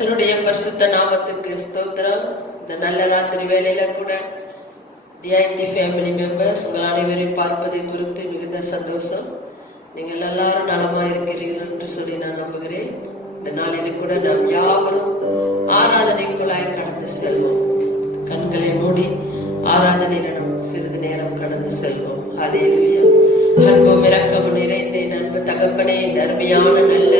கர்த்தருடைய பரிசுத்த நாமத்துக்கு ஸ்தோத்திரம். இந்த நல்ல ராத்திரி வேளையில கூட டிஐடி ஃபேமிலி மெம்பர்ஸ் உங்கள் அனைவரையும் பார்ப்பதை குறித்து மிகுந்த சந்தோஷம். நீங்கள் எல்லாரும் நலமா இருக்கிறீர்கள் என்று சொல்லி நான் நம்புகிறேன். இந்த நாளில் கூட நாம் யாவரும் ஆராதனைக்குள்ளாய் கடந்து செல்வோம். கண்களை மூடி ஆராதனையில நாம் சிறிது நேரம் கடந்து செல்வோம். ஹல்லேலூயா. அன்பும் இரக்கமும் நிறைந்த அன்பு தகப்பனே, இந்த அருமையான நல்ல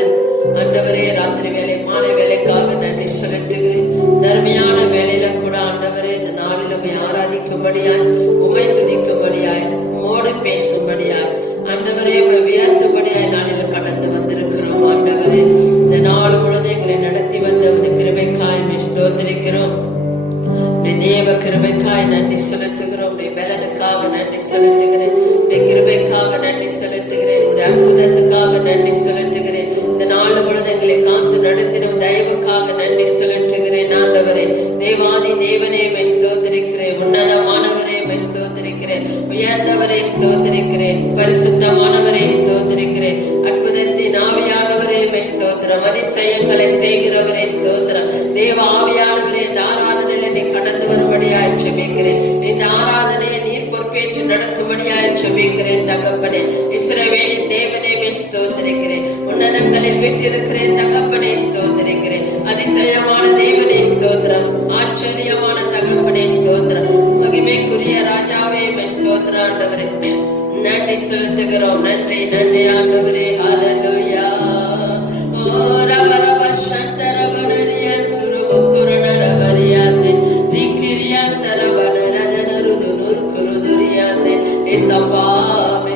ஆண்டவரே, ராத்திரி வேலை மாலை வேலைக்காக நன்றி செலுத்துகிறேன். தர்மையான வேலையில கூட ஆண்டவரே, இந்த நாளில் ஆராதிக்கும்படியாய், உமை துதிக்கும்படியாய், உம்மோடு பேசும்படியாய், ஆண்டவரே வியர்த்தும்படியாய் நாளில் கடந்து வந்திருக்கிறோம். ஆண்டவரே, இந்த நாள் முழுவதும் எங்களை நடத்தி வந்த கிருபைக்காய் ஸ்தோத்திரிக்கிறோம். தேவ கிருபைக்காய் நன்றி செலுத்துகிறோம். பலனுக்காக நன்றி செலுத்துகிறேன். கிருபைக்காக நன்றி செலுத்துகிறேன். அற்புதத்துக்காக நன்றி செலுத்துகிறேன். இந்த நாள் முழுவதும் எங்களை காத்து நடத்தின தயவுக்காக நன்றி செலுத்துகிறேன். ஆண்டவரே, தேவாதி தேவனே ஸ்தோத்திரிக்கிறேன். உன்னதமானவரே ஸ்தோத்திரிக்கிறேன். உயர்ந்தவரே ஸ்தோத்திரிக்கிறேன். பரிசுத்தமானவரே ஸ்தோத்திரிக்கிறேன். அற்புதத்தின் ஆவியானவரே ஸ்தோத்திரம். அதிசயங்களை செய்கிறவரே ஸ்தோத்திரம். தேவ ஆவியானவரே, இந்த ஆராதனையில நீ கடந்து வரும்படியாய் ஜெபிக்கிறேன். இந்த ஆராதனையை நீர் பொறுப்பேற்று நடத்தும்படியாய் ஜெபிக்கிறேன். தகப்பனே, இஸ்ரவேலின் தேவனே ஸ்தோத்திரிக்கிறேன். உன்னதங்களில் விட்டிருக்கிறேன். தகப்பனே ஸ்தோத்திரிக்கிறேன். அதிசயமான தேவனே ஸ்தோத்திரம். ஆச்சரியமான தகப்பனே ஸ்தோத்திரம். மகிமைக்குரிய ராஜாவே ஸ்தோத்திரம். ஆண்டவரே, நன்றி செலுத்துகிறோம். நன்றி நன்றி ஆண்டவரே. ஹல்லேலூயா. ஓ ரபரப சந்தரபனரியன் துருபுக்குரணரபரியாந்தே ரிக்கிரியாந்தரபனரதனருதுனுர் குருதுரியாந்தே. ஏசப்பா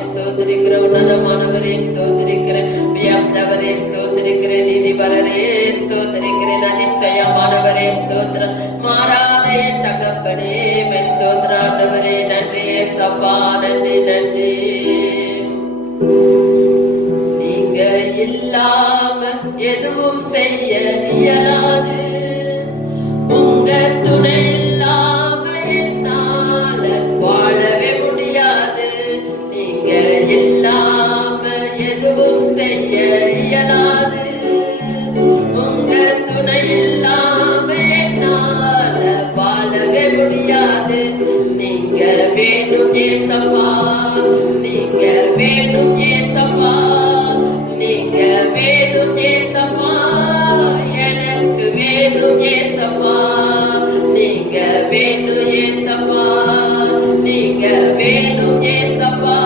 ஸ்தோத்திரிக்கிறேன். உன்னதமானவரே ஸ்தோத்திரிக்கிறேன். வியப்தவரே ஸ்தோத்திரிக்கிறேன். நீதிபரரே ஸ்தோத்திரிக்கிறேன். அதிசயமானவரே ஸ்தோத்திரம். மாறாத என் தகப்பனே ஸ்தோத்திரம். ஆண்டவரே, நன்றி ஏசப்பா. நன்றி நன்றி. நீங்க இல்லாம எதுவும் செய்ய இயலாது. உங்க துணை இல்லாம என்னால வாழவே முடியாது. நீங்க இல்லாம எதுவும் செய்ய இயலாது. உங்க துணை இல்லாம என்னால வாழவே முடியாது. நீங்க வேணும் ஏசப்பா. நீங்க வேணும் ஏசப்பா. நீங்க வேணும் ஏசப்பா. எனக்கு வேணும் ஏசப்பா. நீங்க வேணும் ஏசப்பா. நீங்க வேணும் ஏசப்பா.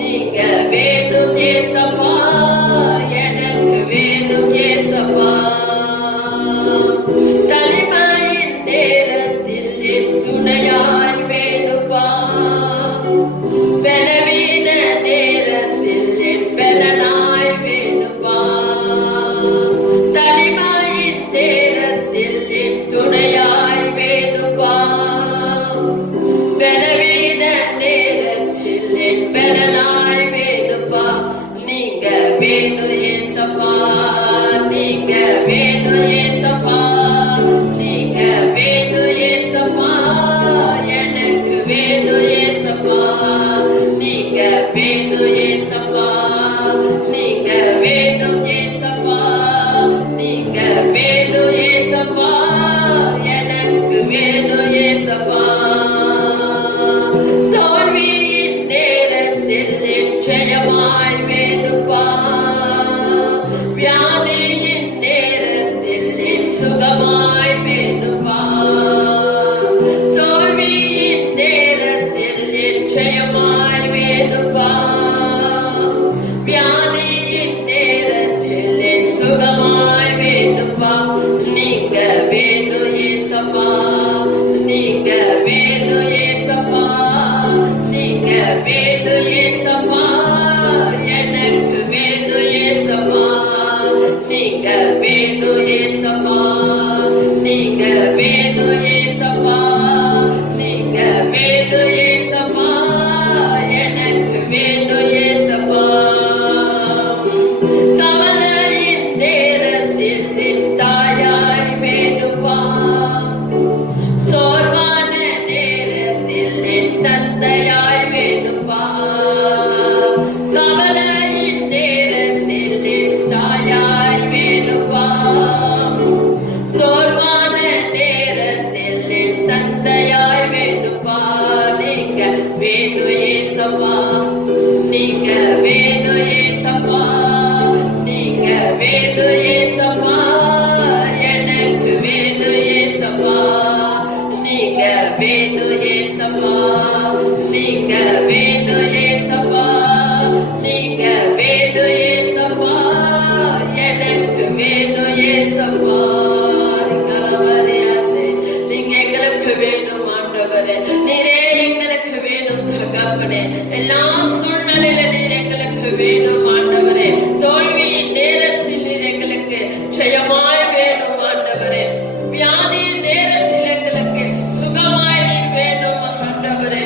நீங்க வேணும் ஏசப்பா. எனக்கு வேணும் ஏசப்பா. தனிமையின் நேரத்தில் என் துணையாய் வேணுப்பா. பலவீன நேரத்தில் என் பலனாய் வேணுப்பா. தனிமையின் நேரத்தில் என் துணையாய் வேணுப்பா. பலவீன நேரத்தில் என் பலனாய் வேணுப்பா. நீங்க வேணும் ஏசப்பா. நீங்க வேணும் ஏசப்பா. நீங்க வேணும் ஏசப்பா. எனக்கு வேணும் ஏசப்பா. நீங்க வேணும் ஏசப்பா. நீங்க வேணும் ஏசப்பா. நீங்க வேணும் ஏசப்பா. எனக்கு வேணும் ஏசப்பா. தோல்வியின் நேரத்தில் நிச்சயமாய் வேணுப்பா. வியாதியின் நேரத்தில் சுகமாய் வேணுப்பா. தோல்வியின் நேரத்தில் நிச்சயமாய் வேணுப்பா. வியாதியின் நேரத்தில் சுகமாய் வேணுப்பா. நீங்க வேணும் ஏசப்பா. நீங்க வேணும் ஏசப்பா. நீங்க வேணும் ஏசப்பா. எனக்கு வேணும் ஏசப்பா. நீங்க வேணும் ஏசப்பா. நீங்க வேணும் ஏசப்பா. நீங்க வேணும் ஏசப்பா. எனக்கு வேணும் ஏசப்பா. கவலையின் நேரத்தில் என் தாயாய் வேணுப்பா. சோர்வான நேரத்தில் என் தந்தையாய் வேணுப்பா. கவலையின் நேரத்தில் என் தாயாய் வேணுப்பா. வேணும் ஏசப்பா, நீங்க வேணும் ஏசப்பா, நீங்க வேணும் ஏசப்பா, எனக்கு வேணும் ஏசப்பா, நீங்க வேணும் ஏசப்பா, நீங்க வேணும் ஏசப்பா, நீங்க வேணும் ஏசப்பா, எனக்கு வேணும் ஏசப்பா. நீங்க எங்களுக்கு வேணும் ஆண்டவரே, நீரே எங்களுக்கு வேணும் தகப்பனே. எல்லா சூழ்நிலையில நீர் எங்களுக்கு வேணும் ஆண்டவரே. தோல்வியின் நேரத்தில் நீர் எங்களுக்கு ஜெயமாய் வேணும் ஆண்டவரே. வியாதியின் நேரத்தில் எங்களுக்கு சுகமாய் நீர் வேணும் ஆண்டவரே.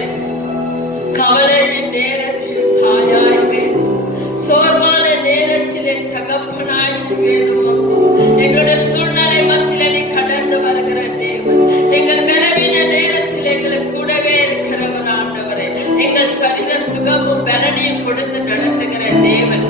கவலையின் நேரத்தில் தாயாய் வேணும், சோர்வான நேரத்தில் என் தகப்பனாய் நீர் வேணும். எங்களுடைய சூழ்நிலை மத்தியில நீ கடந்து வருகிற தேவன், எங்கள் பலவீன நேரத்தில் எங்களுக்கு கூடவே இருக்கிறவர் ஆண்டவரே. எங்கள் சரீர சுகமும் பலனையும் கொடுத்து நடத்துகிற தேவன்,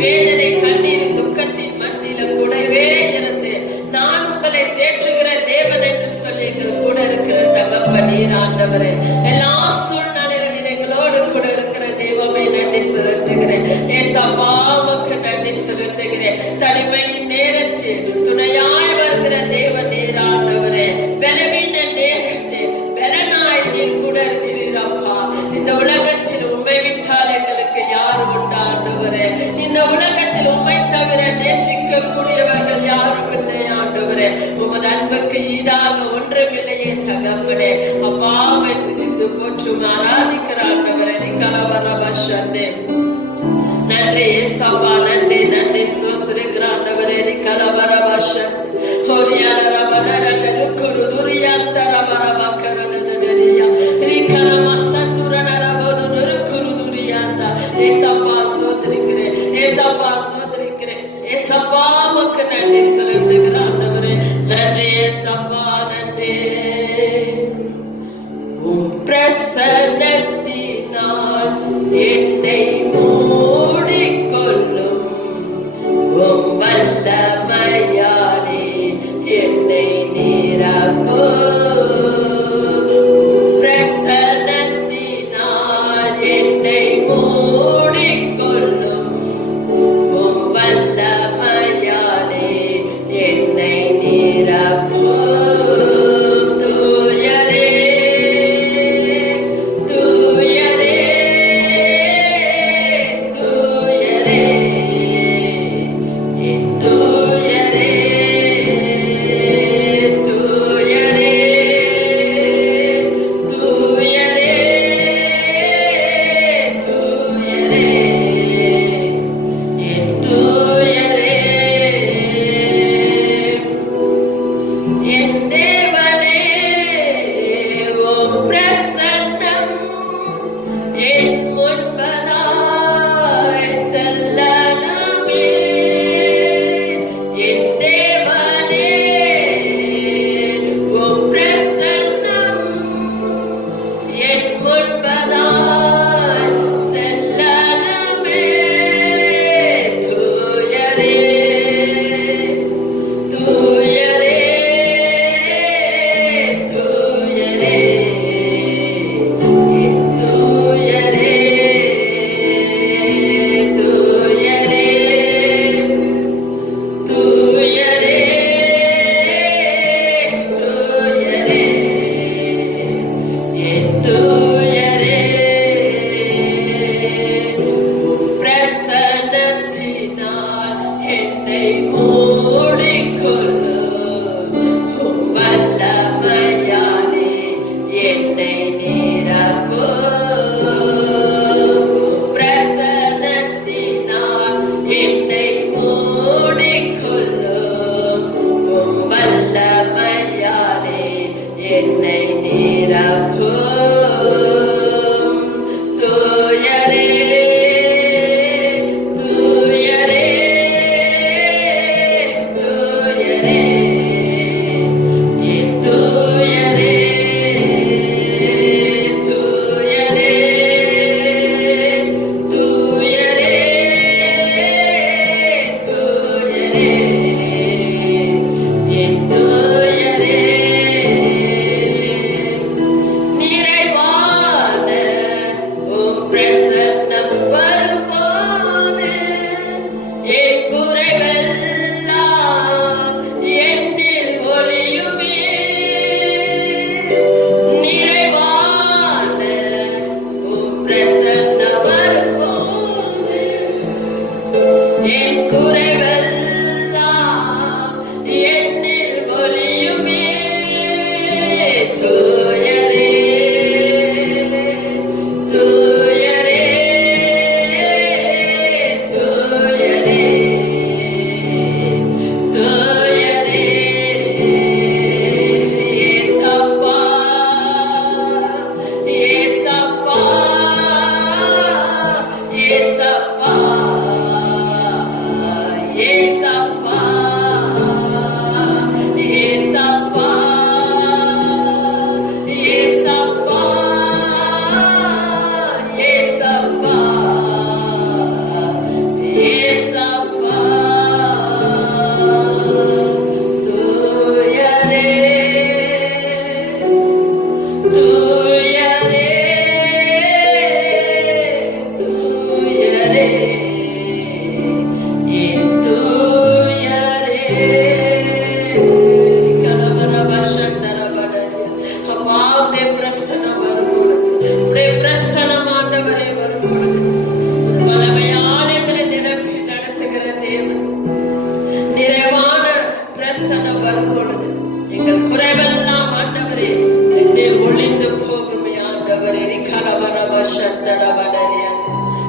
வேதனை கண்ணீர் துக்கத்தின் மத்தியில கூடவே இருந்து நான் உங்களை தேற்றுகிற தேவன் என்று சொல்லி எங்கள் கூட இருக்கிற தகப்பனீர் ஆண்டவரே. எல்லா சூழ்நிலையிலும் நீர் எங்களோடு கூட இருக்கிற தெய்வமே நன்றி செலுத்துகிறேன் ஏசப்பா, உமக்கு நன்றி செலுத்துகிறேன். தனிமையின் நேரத்தில் துணையாய் வருகிற தேவன் நீர் ஆண்டவரே. பலவீன நேரத்தில் பலனாய் நீர் கூட இருக்கிறீரப்பா. இந்த உலகத்தில் உண்மை விட்டால் எங்களுக்கு யார் உண்டு ஆண்டவரே. இந்த உலகத்தில் உண்மை தவிர நேசிக்க கூடியவர்கள் யாரும் இல்லை ஆண்டவரே. உமது அன்புக்கு ஈடாக ஒன்றுமில்லையே தகப்பனே. அப்பாவை துதித்து போற்றும் ஆராதிக்கிற ஆண்டவரே. கலவரபஷந்தே நன்றி ஏசப்பா, நன்றி நன்றி சோசரிக்கிற ஆண்டவரே. கலவரபஷந்தே ஹோரியாட ரபனரஜரு குருதுரியாந்த ரபரபக்கரதஜரியா ரிகலமசந்துரனரபது நுருகுருதுரியாந்த. ஏசப்பா சோதரிக்கிறேன், ஏசப்பா சோதரிக்கிறேன். ஏசப்பா உமக்கு நன்றி செலுத்துகிற ஆண்டவரே. நன்றி ஏசப்பா, நன்றி. உம் பிரசன்னத்தினால் என்னை மூடிக்கொள்ளும், உம் வல்லமையாலே என்னை நிரப்பும். பிரசன்னத்தினால் என்னை மூடிக்கொள்ளும், உம் வல்லமையாலே என்னை நிரப்பும். தூயரே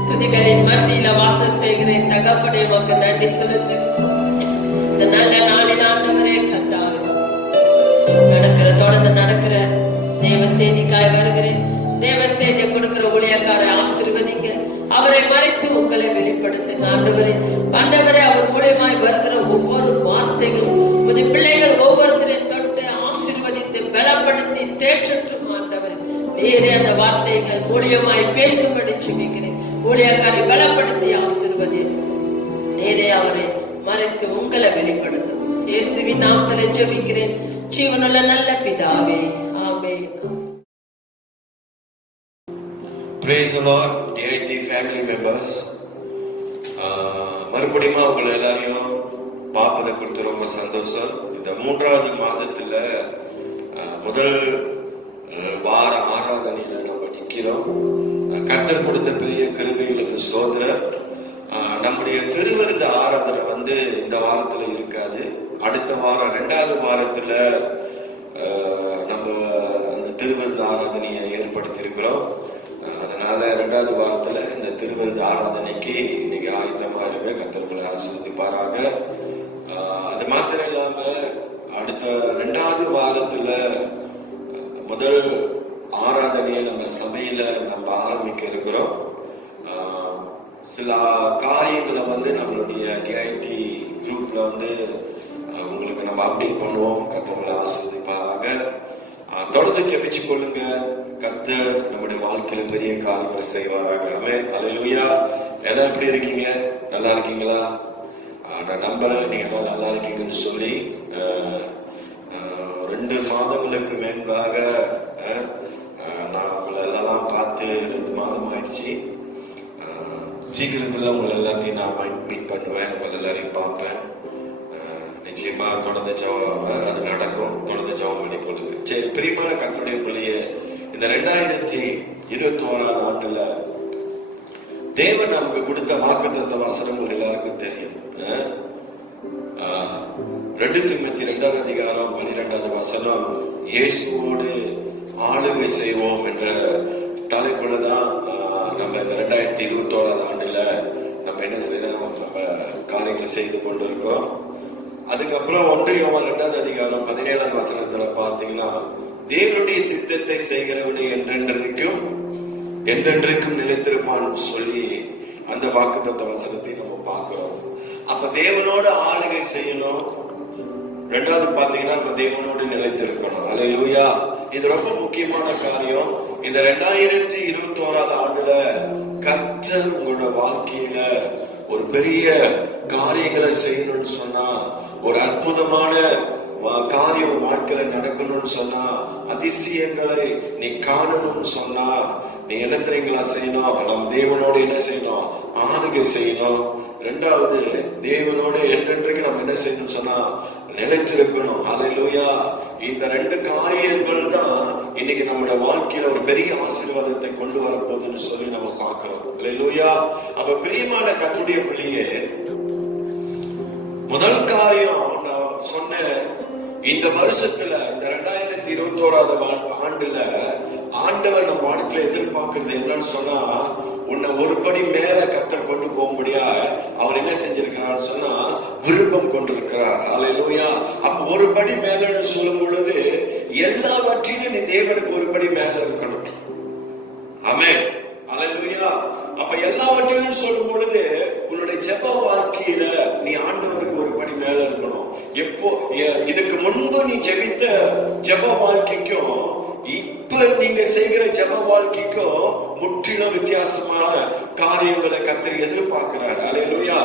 துதிகளின் மத்தியில வாசம் செய்கிறேன் தகப்பனே, உமக்கு நன்றி செலுத்து. இந்த நல்ல நாளில் ஆண்டவரே கர்த்தாவே, தொடர்ந்து நடக்கிற தேவ செய்திக்காய் வருகிறேன். தேவ செய்தியை கொடுக்கிற ஊழியக்காரை ஆசீர்வதிங்க, அவரை மறைத்து உங்களை வெளிப்படுத்துங்க ஆண்டவரே. ஆண்டவரே, அவர் மூலியமாய் வருகிற ஒவ்வொரு வார்த்தைகளும் உமது பிள்ளைகள் ஒவ்வொருத்தரையும் தொட்டு ஆசீர்வதித்து பலப்படுத்தி தேற்றட்டும் ஆண்டவரே. வேறே அந்த வார்த்தைகள் மூலியமாய் பேசும்படி ஜெபிக்கிறேன். ஊழியக்காரை பலப்படுத்தி ஆசீர்வதி, நேரே அவரை மறைத்து உங்களை வெளிப்படுத்தும். இயேசுவின் நாமத்திலே ஜெபிக்கிறேன் ஜீவனுள்ள நல்ல பிதாவே, ஆமென். Praise the Lord, DIT family members. மறுபடியும் உங்களை எல்லாரையும் பார்ப்பதை கொடுத்து ரொம்ப சந்தோஷம். இந்த 3வது மாதத்துல முதல் வார ஆராதனையில நம்ம நிக்கிறோம். கர்த்தர் கொடுத்த பெரிய கிருபைகளுக்கு ஸ்தோத்திரம். நம்முடைய திருவிருந்த ஆராதனை இந்த வாரத்துல இருக்காது. அடுத்த வாரம் 2வது வாரத்துல நம்ம அந்த திருவிருந்த ஆராதனையை ஏற்படுத்தி இருக்கிறோம். அதனால 2வது வாரத்துல இந்த திருவிருந்த ஆராதனைக்கு இன்னைக்கு ஆயத்தமாகவே கர்த்தர்களை ஆசீர்வதிப்பாராக. அது மாத்திரம் இல்லாம அடுத்த 2வது வாரத்துல முதல் ஆராதனையை நம்ம சபையில நம்ம ஆரம்பிக்க இருக்கிறோம். சில காரியங்களை நம்மளுடைய டிஐடி குரூப்ல உங்களுக்கு நம்ம அப்டேட் பண்ணுவோம். கர்த்தர்களை ஆசீர்வதிப்பாராக. தொடர்ந்து ஜெபிச்சு கொள்ளுங்க. கர்த்தர் நம்முடைய வாழ்க்கையில பெரிய காரியங்களை செய்வாராக. ஆமென். அல்லேலூயா. எல்லாம் எப்படி இருக்கீங்க? நல்லா இருக்கீங்களா? நான் நம்புறேன் நீங்க எல்லாம் நல்லா இருக்கீங்கன்னு சொல்லி 2 மாதங்களுக்கு மேலாக நான் உங்களை எல்லாம் பார்த்து 2 மாதம் ஆயிடுச்சு. சீக்கிரத்துல உங்களை எல்லாத்தையும் நான் மீட் பண்ணுவேன், உங்களை எல்லாரையும் பார்ப்பேன். நிச்சயமா தொடர்ந்து ஜெபம் அது நடக்கும். தொடர்ந்து ஜெபம் பண்ணிக்கொள்ளுங்க. சரி, பிரியமான கர்த்தருடைய பிள்ளையே, இந்த 2021 ஆண்டுல தேவன் நமக்கு கொடுத்த வாக்குத்தத்த வசனம் எல்லாருக்கும் தெரியும். 2 தீமோத்தேயு 2வது அதிகாரம் 12வது வசனம், இயேசுவோடு ஆளுகை செய்வோம் என்ற தலைப்புலதான் நம்ம இந்த 2021 ஆண்டுல நம்ம என்ன செய்யணும், நம்ம காரியங்களை செய்து கொண்டிருக்கோம். அதுக்கப்புறம் 1 யோவான் 2வது அதிகாரம் 17வது வசனத்துல பார்த்தீங்கன்னா, தேவனுடைய சித்தத்தை செய்கிறவனை என்றென்றைக்கும் நிலைத்திருப்பான் சொல்லி அந்த வாக்குத்தத்த வசனத்தை நம்ம பார்க்கிறோம். அப்ப தேவனோட ஆளுகை செய்யணும். 2வது பாத்தீங்கன்னா நம்ம தேவனோடு நிலைத்திருக்கணும். அல்லேலூயா. இது ரொம்ப முக்கியமான காரியம். இந்த 2021 ஆண்டுல கர்த்தர் உங்களோட வாழ்க்கையில ஒரு பெரிய காரியங்களை செய்யணும்னு சொன்னா, ஒரு அற்புதமான காரியம் வாழ்க்கையில நடக்கணும்னு சொன்னா, அதிசயங்களை நீ காணணும்னு சொன்னா, நீ என்ன தெரியுங்களா செய்யணும்? நம்ம தேவனோடு என்ன செய்யணும்? ஆளுகை செய்யணும். 2வது, தேவனோடு என்றென்றைக்கு நம்ம என்ன செய்யணும்னு சொன்னா நிலைத்திருக்கணும். அல்லேலூயா. இந்த 2 காரியங்கள் தான் இன்னைக்கு நம்முடைய வாழ்க்கையில ஒரு பெரிய ஆசீர்வாதத்தை கொண்டு வர போகுதுன்னு சொல்லி நம்ம பார்க்கிறோம். அல்லேலூயா. அப்ப பிரியமான கர்த்தருடைய பிள்ளையே, முதல் காரியம் நான் சொன்ன இந்த வருஷத்துல, இந்த 2021 ஆண்டுல ஆண்டவர் நம்ம வாழ்க்கையில எதிர்பார்க்கிறது என்னன்னு சொன்னா, உன்னை ஒரு படி மேல கர்த்தர் கொண்டு போகும்படியா அவர் என்ன செஞ்சிருக்கிறார் சொன்னா விருப்பம் கொண்டிருக்கிறார். அல்லேலூயா. அப்ப ஒரு படி மேலன்னு சொல்லும் பொழுது எல்லாவற்றிலும் நீ தேவனுக்கு ஒரு படி மேல இருக்கணும். ஆமென். அல்லேலூயா. அப்ப எல்லாவற்றிலும் சொல்லும் பொழுது உன்னுடைய ஜெப வாழ்க்கையில நீ ஆண்டவருக்கு ஒரு படி மேல இருக்கணும். எப்போ இதுக்கு முன்பு நீ ஜெபித்த ஜெப வாழ்க்கைக்கும் இப்ப நீங்க செய்கிற ஜெப வாழ்க்கைக்கும் முற்றிலும் வித்தியாசமான காரியங்களை கர்த்தர் எதிர்பார்க்கிறார். அல்லேலூயா.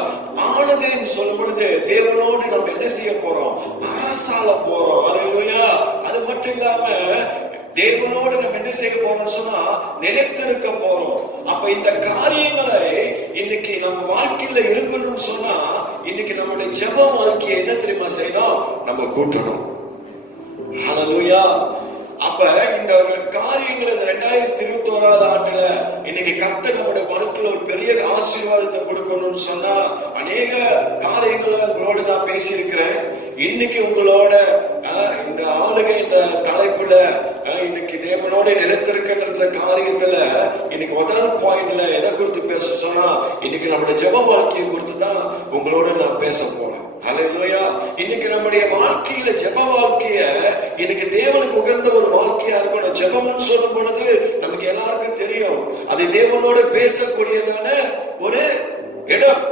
ஆளுகைன்னு சொல்லும் பொழுது தேவனோடு நம்ம என்ன செய்ய போறோம்? அரசால போறோம். அல்லேலூயா. அது மட்டும் இல்லாம தேவனோடு நம்ம என்ன செய்ய போறோம்னு சொன்னா நிலைத்திருக்க போறோம். அப்ப இந்த காரியங்களை இன்னைக்கு நம்ம வாழ்க்கையில இருக்கணும்னு சொன்னா, இன்னைக்கு நம்மளுடைய ஜெப வாழ்க்கையை என்ன தெரியுமா செய்யணும்? நம்ம கூட்டணும். ஹல்லேலூயா. அப்ப இந்த காரியங்கள் இந்த 2021 ஆண்டுல இன்னைக்கு கர்த்தர் நம்முடைய வாழ்க்கையில ஒரு பெரிய ஆசீர்வாதத்தை கொடுக்கணும்னு சொன்னா, அநேக காரியங்களை உங்களோட நான் பேசியிருக்கிறேன். இன்னைக்கு உங்களோட இந்த ஆளுகை என்ற தலைப்புல இன்னைக்கு தேவனோட நிலைத்திருக்கின்ற காரியத்துல இன்னைக்கு முதல் பாயிண்ட்ல எதை குறித்து பேச சொன்னா, இன்னைக்கு நம்முடைய ஜெப வாழ்க்கையை குறித்து தான் உங்களோட நான் பேச போறேன். ஹல்லேலூயா. இன்னைக்கு நம்முடைய வாழ்க்கையில ஜெப வாழ்க்கைய இன்னைக்கு தேவனுக்கு உகந்த ஒரு வாழ்க்கையா இருக்கணும். ஜெபம்னு சொல்லும் பொழுது நமக்கு எல்லாருக்கும் தெரியும், அது தேவனோட பேசக்கூடியதான ஒரு இடம்.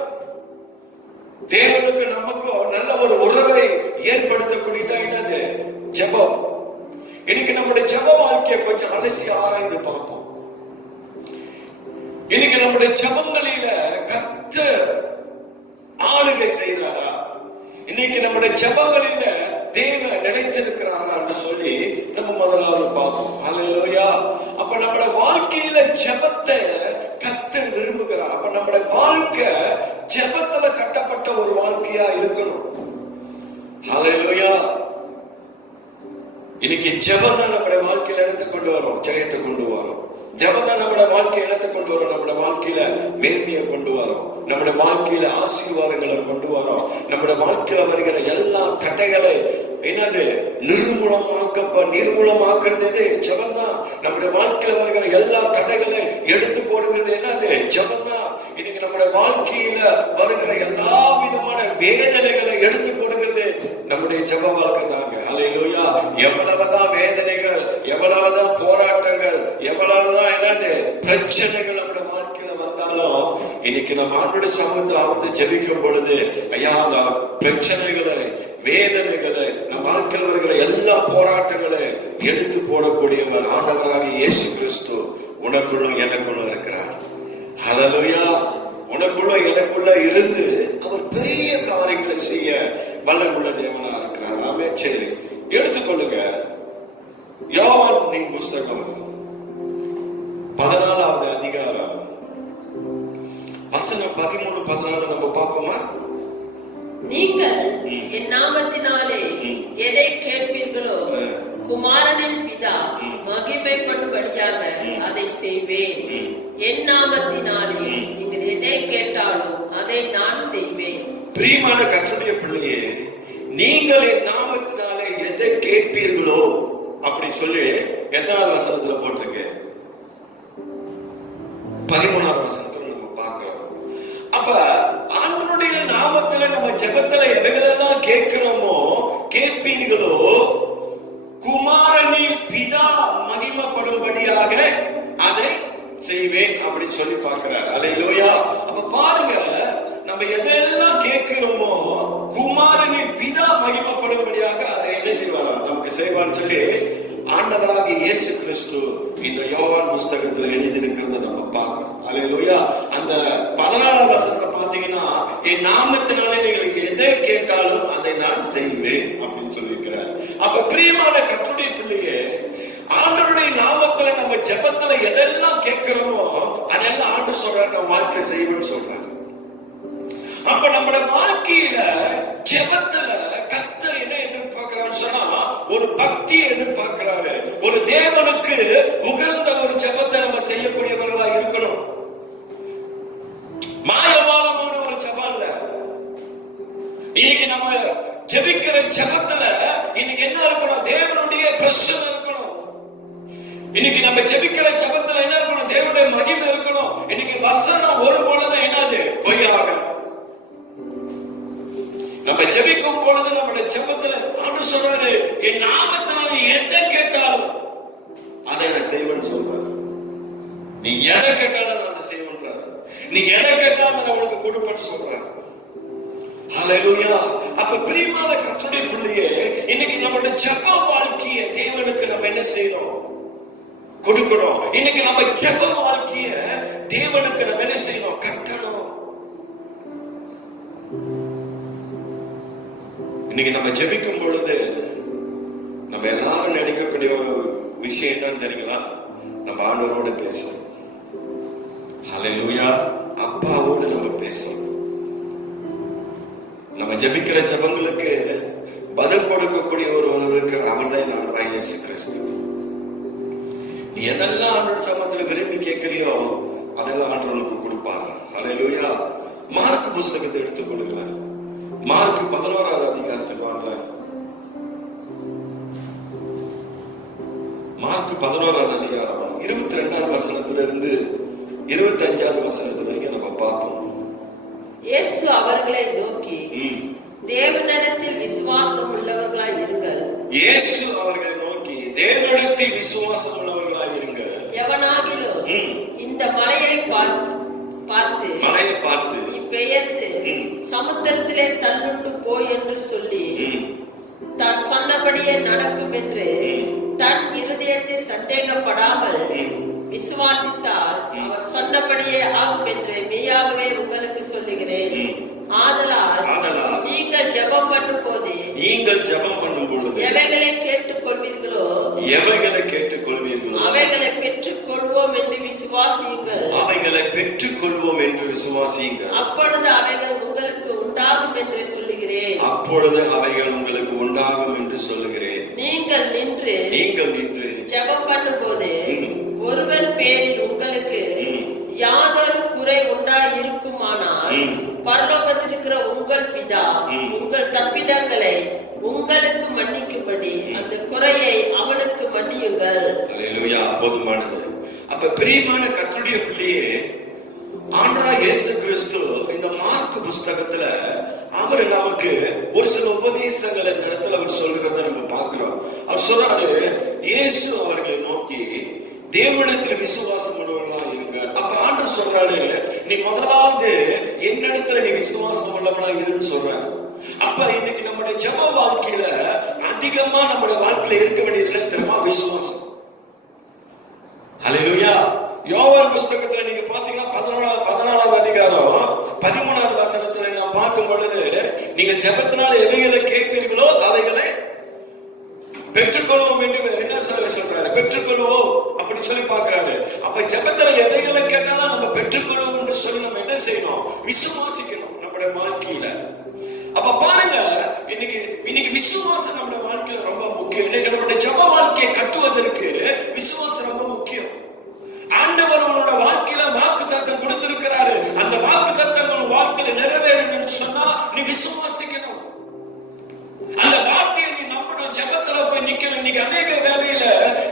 தேவனுக்கு நமக்கும் நல்ல ஒரு உறவை ஏற்படுத்தக்கூடியதான் என்னது? ஜெபம். இன்னைக்கு நம்முடைய ஜெப வாழ்க்கையை கொஞ்சம் அலசி ஆராய்ந்து பார்ப்போம். இன்னைக்கு நம்முடைய ஜெபங்களில கர்த்தர் ஆளுகை செய்கிறாரா? இன்னைக்கு நம்முடைய ஜெபங்களில தேவன் நிலைச்சிருக்கிறாரா என்று சொல்லி நம்ம முதலாவது பார்ப்போம். ஹல்லேலூயா. அப்ப நம்முடைய வாழ்க்கையில ஜெபத்தை கர்த்தர் விரும்புகிறார். அப்ப நம்முடைய வாழ்க்கை ஜெபத்துல கட்டப்பட்ட ஒரு வாழ்க்கையா இருக்கணும். ஹல்லேலூயா. இன்னைக்கு ஜெபம் தான் நம்முடைய வாழ்க்கையில என்னத்தை கொண்டு வரும்? ஜெயத்தை கொண்டு வரும். ஜெபம் தான் நம்முடைய வாழ்க்கை என்னத்தை கொண்டு வரும்? நம்முடைய வாழ்க்கையில மேன்மையை கொண்டு வரும். நம்முடைய வாழ்க்கையில ஆசீர்வாதங்களை கொண்டு வரும். நம்முடைய வாழ்க்கையில வருகிற எல்லா தடைகளை என்னது? நிர்மூலமாக்குறது எது? ஜெபம் தான். நம்முடைய வாழ்க்கையில வருகிற எல்லா தடைகளை எடுத்து போடுகிறது என்னது? ஜெபம் தான். இன்னைக்கு நம்முடைய வாழ்க்கையில வருகிற எல்லா விதமான வேதனைகளை எடுத்து போடுகிறது நம்முடைய ஜெப வாழ்க்கை தாங்க. ஹல்லேலூயா. எவ்வளவுதான் வேதனைகள், எவ்வளவுதான் போராட்டங்கள், எவ்வளவுதான் என்னது பிரச்சனைகள் நம்முடைய வாழ்க்கையில வந்தாலும், இன்னைக்கு நம்ம ஆண்டவருடைய சமூகத்துல அமர்ந்து ஜெபிக்கும் பொழுது, ஐயா அந்த பிரச்சனைகளை, வேதனைகளை, நம் வாழ்க்கையில் வருகிற எல்லா போராட்டங்களை எடுத்து போடக்கூடியவர் ஆண்டவராக இயேசு கிறிஸ்து உனக்குள்ளும் எனக்குள்ளும் இருக்கிறார். ஹல்லேலூயா. உனக்குள்ள எனக்குள்ள இருந்து அவர் பெரிய காரியங்களை செய்ய வல்லமுள்ள தேவனா இருக்கிறார். ஆமென். சரி, எடுத்துக்கொள்ளுங்க. யோவான் புஸ்தகம் 14வது அதிகாரம் வசனம் 13, 14 நம்ம பார்ப்போமா? நீங்கள் என் நாமத்தினாலே எதை கேட்பீர்களோ குமாரனில் பிதா மகிமைப்படும்படியாக அதை செய்வேன். என் நாமத்தினாலே நீங்கள் எதை கேட்டாலும் அதை நான் செய்வேன். பிரியமான கர்த்தருடைய பிள்ளையே, நீங்கள் என் நாமத்தினாலே எதை கேட்பீர்களோ அப்படி சொல்லி எத்தனாவது வசனத்துல போட்டிருக்கு? 13வது வசனத்துல நம்ம பார்க்கிறோம். அப்ப ஆண்டவருடைய நாமத்துல நம்ம ஜெபத்துல எவைகளெல்லாம் கேட்கிறோமோ, கேட்பீர்களோ குமாரனின் பிதா மகிமைப்படும்படியாக அதை செய்வேன் அப்படின்னு சொல்லி பார்க்கிறார். அல்லேலூயா. அப்ப பாருங்க, நம்ம எதெல்லாம் கேட்கிறோமோ குமாரனின் பிதா மகிமைப்படும்படியாக அதை என்ன செய்வாரா? நமக்கு செய்வான்னு சொல்லி ஆண்டவராக இயேசு கிறிஸ்து இந்த யோவான் புஸ்தகத்துல எழுதியிருக்கிறத நம்ம பார்க்கிறோம். அல்லேலூயா. அந்த 14வது வசனத்தை பார்த்தீங்கன்னா, என் நாமத்தினாலே நீங்கள் எதை கேட்டாலும் அதை நான் செய்வேன் அப்படின்னு சொல்லியிருக்கிறார். அப்ப பிரியமான கர்த்தருடைய பிள்ளையே, ஆண்டவருடைய நாமத்துல நம்ம ஜெபத்துல எதெல்லாம் கேட்கிறோமோ அதெல்லாம் ஆண்டவர் சொல்றாரு, நம்ம வாழ்க்கையில செய்வேன்னு சொல்றாரு. அப்ப நம்முடைய வாழ்க்கையில ஜெபத்துல கர்த்தர் என்ன எதிர்பார்க்கிறான்னு சொன்னா, ஒரு பக்தியை எதிர்பார்க்கிறாரு. ஒரு தேவனுக்கு உகந்த ஒரு ஜெபத்தை நம்ம செய்யக்கூடியவர்களா இருக்கணும். மாயமாலமான ஒரு ஜெபம் இல்ல. இன்னைக்கு நம்ம ஜெபிக்கிற ஜெபத்துல இன்னைக்கு என்ன இருக்கணும்? தேவனுடைய பிரசன்னம் இருக்கணும். இன்னைக்கு நம்ம ஜெபிக்கிற ஜெபத்துல என்ன இருக்கணும்? தேவனுடைய மகிமை இருக்கணும். இன்னைக்கு வசனம் ஒரு பொழுது என்னது? பொய்யாக. நம்ம ஜெபிக்கும் பொழுது நம்முடைய ஜெபத்துல ஆண்டவர் சொல்றாரு, என் நாமத்தினால எதை கேட்டாலும் அதை நான் செய்வேன்னு சொல்றாரு. நீ எதை கேட்டாலும் நான் அதை செய்வேன்றாரு. நீ எதை கேட்டாலும் அதை உனக்கு கொடுப்பேன்னு சொல்றாரு. ஹல்லேலூயா. அப்ப பிரியமான கர்த்தருடைய பிள்ளையே, இன்னைக்கு நம்மளுடைய ஜெப வாழ்க்கையை தேவனுக்கு நம்ம என்ன செய்யணும்? கொடுக்கணும். இன்னைக்கு நம்ம ஜெப வாழ்க்கைய தேவனுக்கு நம்ம என்ன செய்யணும்? கட்டணும். இன்னைக்கு நம்ம ஜெபிக்கும் பொழுது நம்ம எல்லாரும் நினைக்கக்கூடிய ஒரு விஷயம் என்னன்னு தெரியுங்களா? நம்ம ஆண்டவரோட பேசணும். ஹல்லேலூயா. அப்பாவோடு நம்ம பேசணும். நம்ம ஜெபிக்கிற ஜெபங்களுக்கு பதில் கொடுக்கக்கூடிய ஒருவர் இருக்கிற, அவர் தான் ஆண்டவராகிய இயேசு கிறிஸ்து. நீ எதெல்லாம் ஆண்டவர் சமூகத்துல விரும்பி கேட்கிறியோ அதெல்லாம் ஆண்டவருக்கு கொடுப்பாங்க. ஹல்லேலூயா. மார்க் புஸ்தகத்தை எடுத்துக் கொடுக்கல. மார்க் 11வது அதிகாரத்துக்கு வாங்கல. மார்க் 11வது அதிகாரம் 22வது வசனத்துல இருந்து 25வது வசனத்து வரைக்கும் நம்ம பார்ப்போம். இயேசு அவர்களை நோக்கி, தேவனிடத்தில் விசுவாசம் உள்ளவர்களாய் இருங்கள். இயேசு அவர்களை நோக்கி, தேவனிடத்தில் விசுவாசம் உள்ளவர்களாய் இருங்கள். எவனாகிலும் இந்த மலையை பார்த்து இப்பெயர்த்து சமுத்திரத்திலே தள்ளுண்டு போய் என்று சொல்லி தான் சொன்னபடியே நடக்கும் என்று தன் இருதயத்தை சந்தேகப்படாமல் விசுவாசித்தால் அவர் சொன்னபடியே ஆகும் என்று மெய்யாகவே உங்களுக்கு சொல்லுகிறேன். ஆதலால் நீங்கள் ஜெபம் பண்ணும் போது எவைகளை கேட்டுக்கொள்வீர்களோ அவைகளை பெற்றுக்கொள்வோம் என்று விசுவாசியுங்கள். அப்பொழுது அவைகள் உங்களுக்கு உண்டாகும் என்று சொல்லுகிறேன். நீங்கள் நின்று ஜெபம் பண்ணும் போது ஒருவன் பேரில் உங்களுக்கு யாதொரு குறை உண்டாயிருக்குமானால் பரலோகத்திலிருக்கிற உங்கள் பிதா உங்கள் தப்பிதங்களை உங்களுக்கு மன்னிக்கும்படி அந்த குறையை அவனுக்கு மன்னியுங்கள். அல்லேலூயா. போதுமானது. அப்ப பிரியமான கர்த்தருடைய பிள்ளையே, ஆண்டவராகிய இயேசு கிறிஸ்து இந்த மார்க்கு புஸ்தகத்துல அவர் நமக்கு ஒரு சில உபதேசங்களை இந்த இடத்துல அவர் சொல்றத நம்ம பார்க்கிறோம். அவர் சொல்றாரு, இயேசு அவர்களை நோக்கி தேவனிடத்தில் விசுவாசம் உள்ளவர்களா இருங்க. அப்ப ஆண்டவர் சொல்றாரு, நீ முதலாவது என்னிடத்துல நீ விசுவாசம் உள்ளவனா இருன்னு சொல்றாரு. அப்ப இன்னைக்கு நம்முடைய ஜெப வாழ்க்கையில அதிகமா நம்முடைய வாழ்க்கையில இருக்க வேண்டியது தெரியுமா? விசுவாசம். அல்லேலூயா. யோவான் புஸ்தகத்துல நீங்க பாத்தீங்கன்னா 14வது அதிகாரம் 13வது வசனத்துல நான் பார்க்கும் பொழுது, நீங்கள் ஜெபத்தினால எவைகளை கேட்பீர்களோ அவைகளை பெற்றுக்கொள்வோம் என்று என்ன சொல்றாரு? பெற்றுக்கொள்வோம் அப்படி சொல்லி பார்க்கிறாரு. அப்ப ஜெபத்துல எவைகளை கேட்டாலும் நம்ம பெற்றுக்கொள்வோம் என்று சொல்லி நம்ம என்ன செய்யணும்? விசுவாசிக்கணும் நம்முடைய வாழ்க்கையில. அப்ப பாருங்க, இன்னைக்கு விசுவாசம் நம்முடைய வாழ்க்கையில ரொம்ப முக்கியம். இன்னைக்கு நம்முடைய ஜெப வாழ்க்கையை கட்டுவதற்கு விசுவாசம் ரொம்ப முக்கியம். ஆண்டவர் உன்னோட வாழ்க்கையில வாக்குத்தத்தம் கொடுத்திருக்கிறாரு. அந்த வாக்குத்தத்தம் உன் வாழ்க்கையில நிறைவேறணும்னு சொன்னா நீ விசுவாசிக்கணும். அந்த வார்த்தையை நீ நம்பணும். ஜெபத்துல போய் நிக்கணும். இன்னைக்கு அநேக வேலையில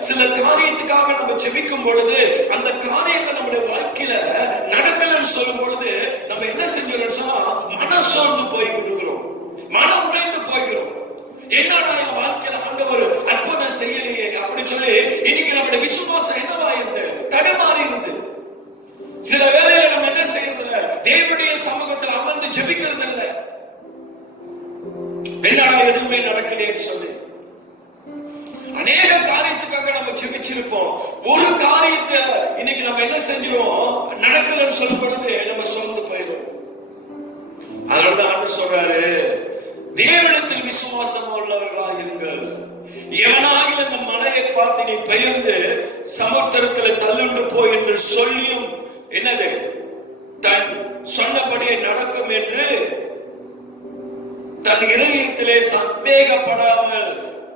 சில காரியத்துக்காக நம்ம ஜெபிக்கும் பொழுது அந்த காரியங்கள் நம்முடைய வாழ்க்கையில நடக்கலன்னு சொல்லும் பொழுது நம்ம என்ன செஞ்சோம்னு சொன்னா மனசோர்ந்து போய் விடுகிறோம், மனம் உடைந்து போய்கிறோம். என்னடா என் வாழ்க்கையில ஆண்டவர் அற்புதம் செய்யலையே அப்படி சொல்லி இன்னைக்கு நம்முடைய விசுவாசம் என்னவா இருந்து தடுமாறி இருந்து. சில வேளையில நம்ம என்ன செய்யறது இல்ல, தேவனுடைய சமூகத்தில் அமர்ந்து ஜெபிக்கிறது இல்ல. என்னடா எதுவுமே நடக்கலையேன்னு சொல்லி அநேக காரியத்துக்காக நம்ம ஜெபிச்சிருப்போம். ஒரு காரியத்தை இன்னைக்கு நம்ம என்ன செஞ்சிருவோம், நடக்கலன்னு சொல்லும் பொழுது நம்ம சோர்ந்து போயிடும். அதனாலதான் ஆண்டவர் சொல்றாரு, தேவனிடத்தில் விசுவாசம் உள்ளவர்களா இருங்கள். எவனாகிலும் இந்த மலையை பார்த்து நீ பெயர்ந்து சமுத்திரத்தில் தள்ளுண்டு போய் என்று சொல்லியும் என்னது தன் சொன்னபடியே நடக்கும் என்று தன் இதயத்திலே சந்தேகப்படாமல்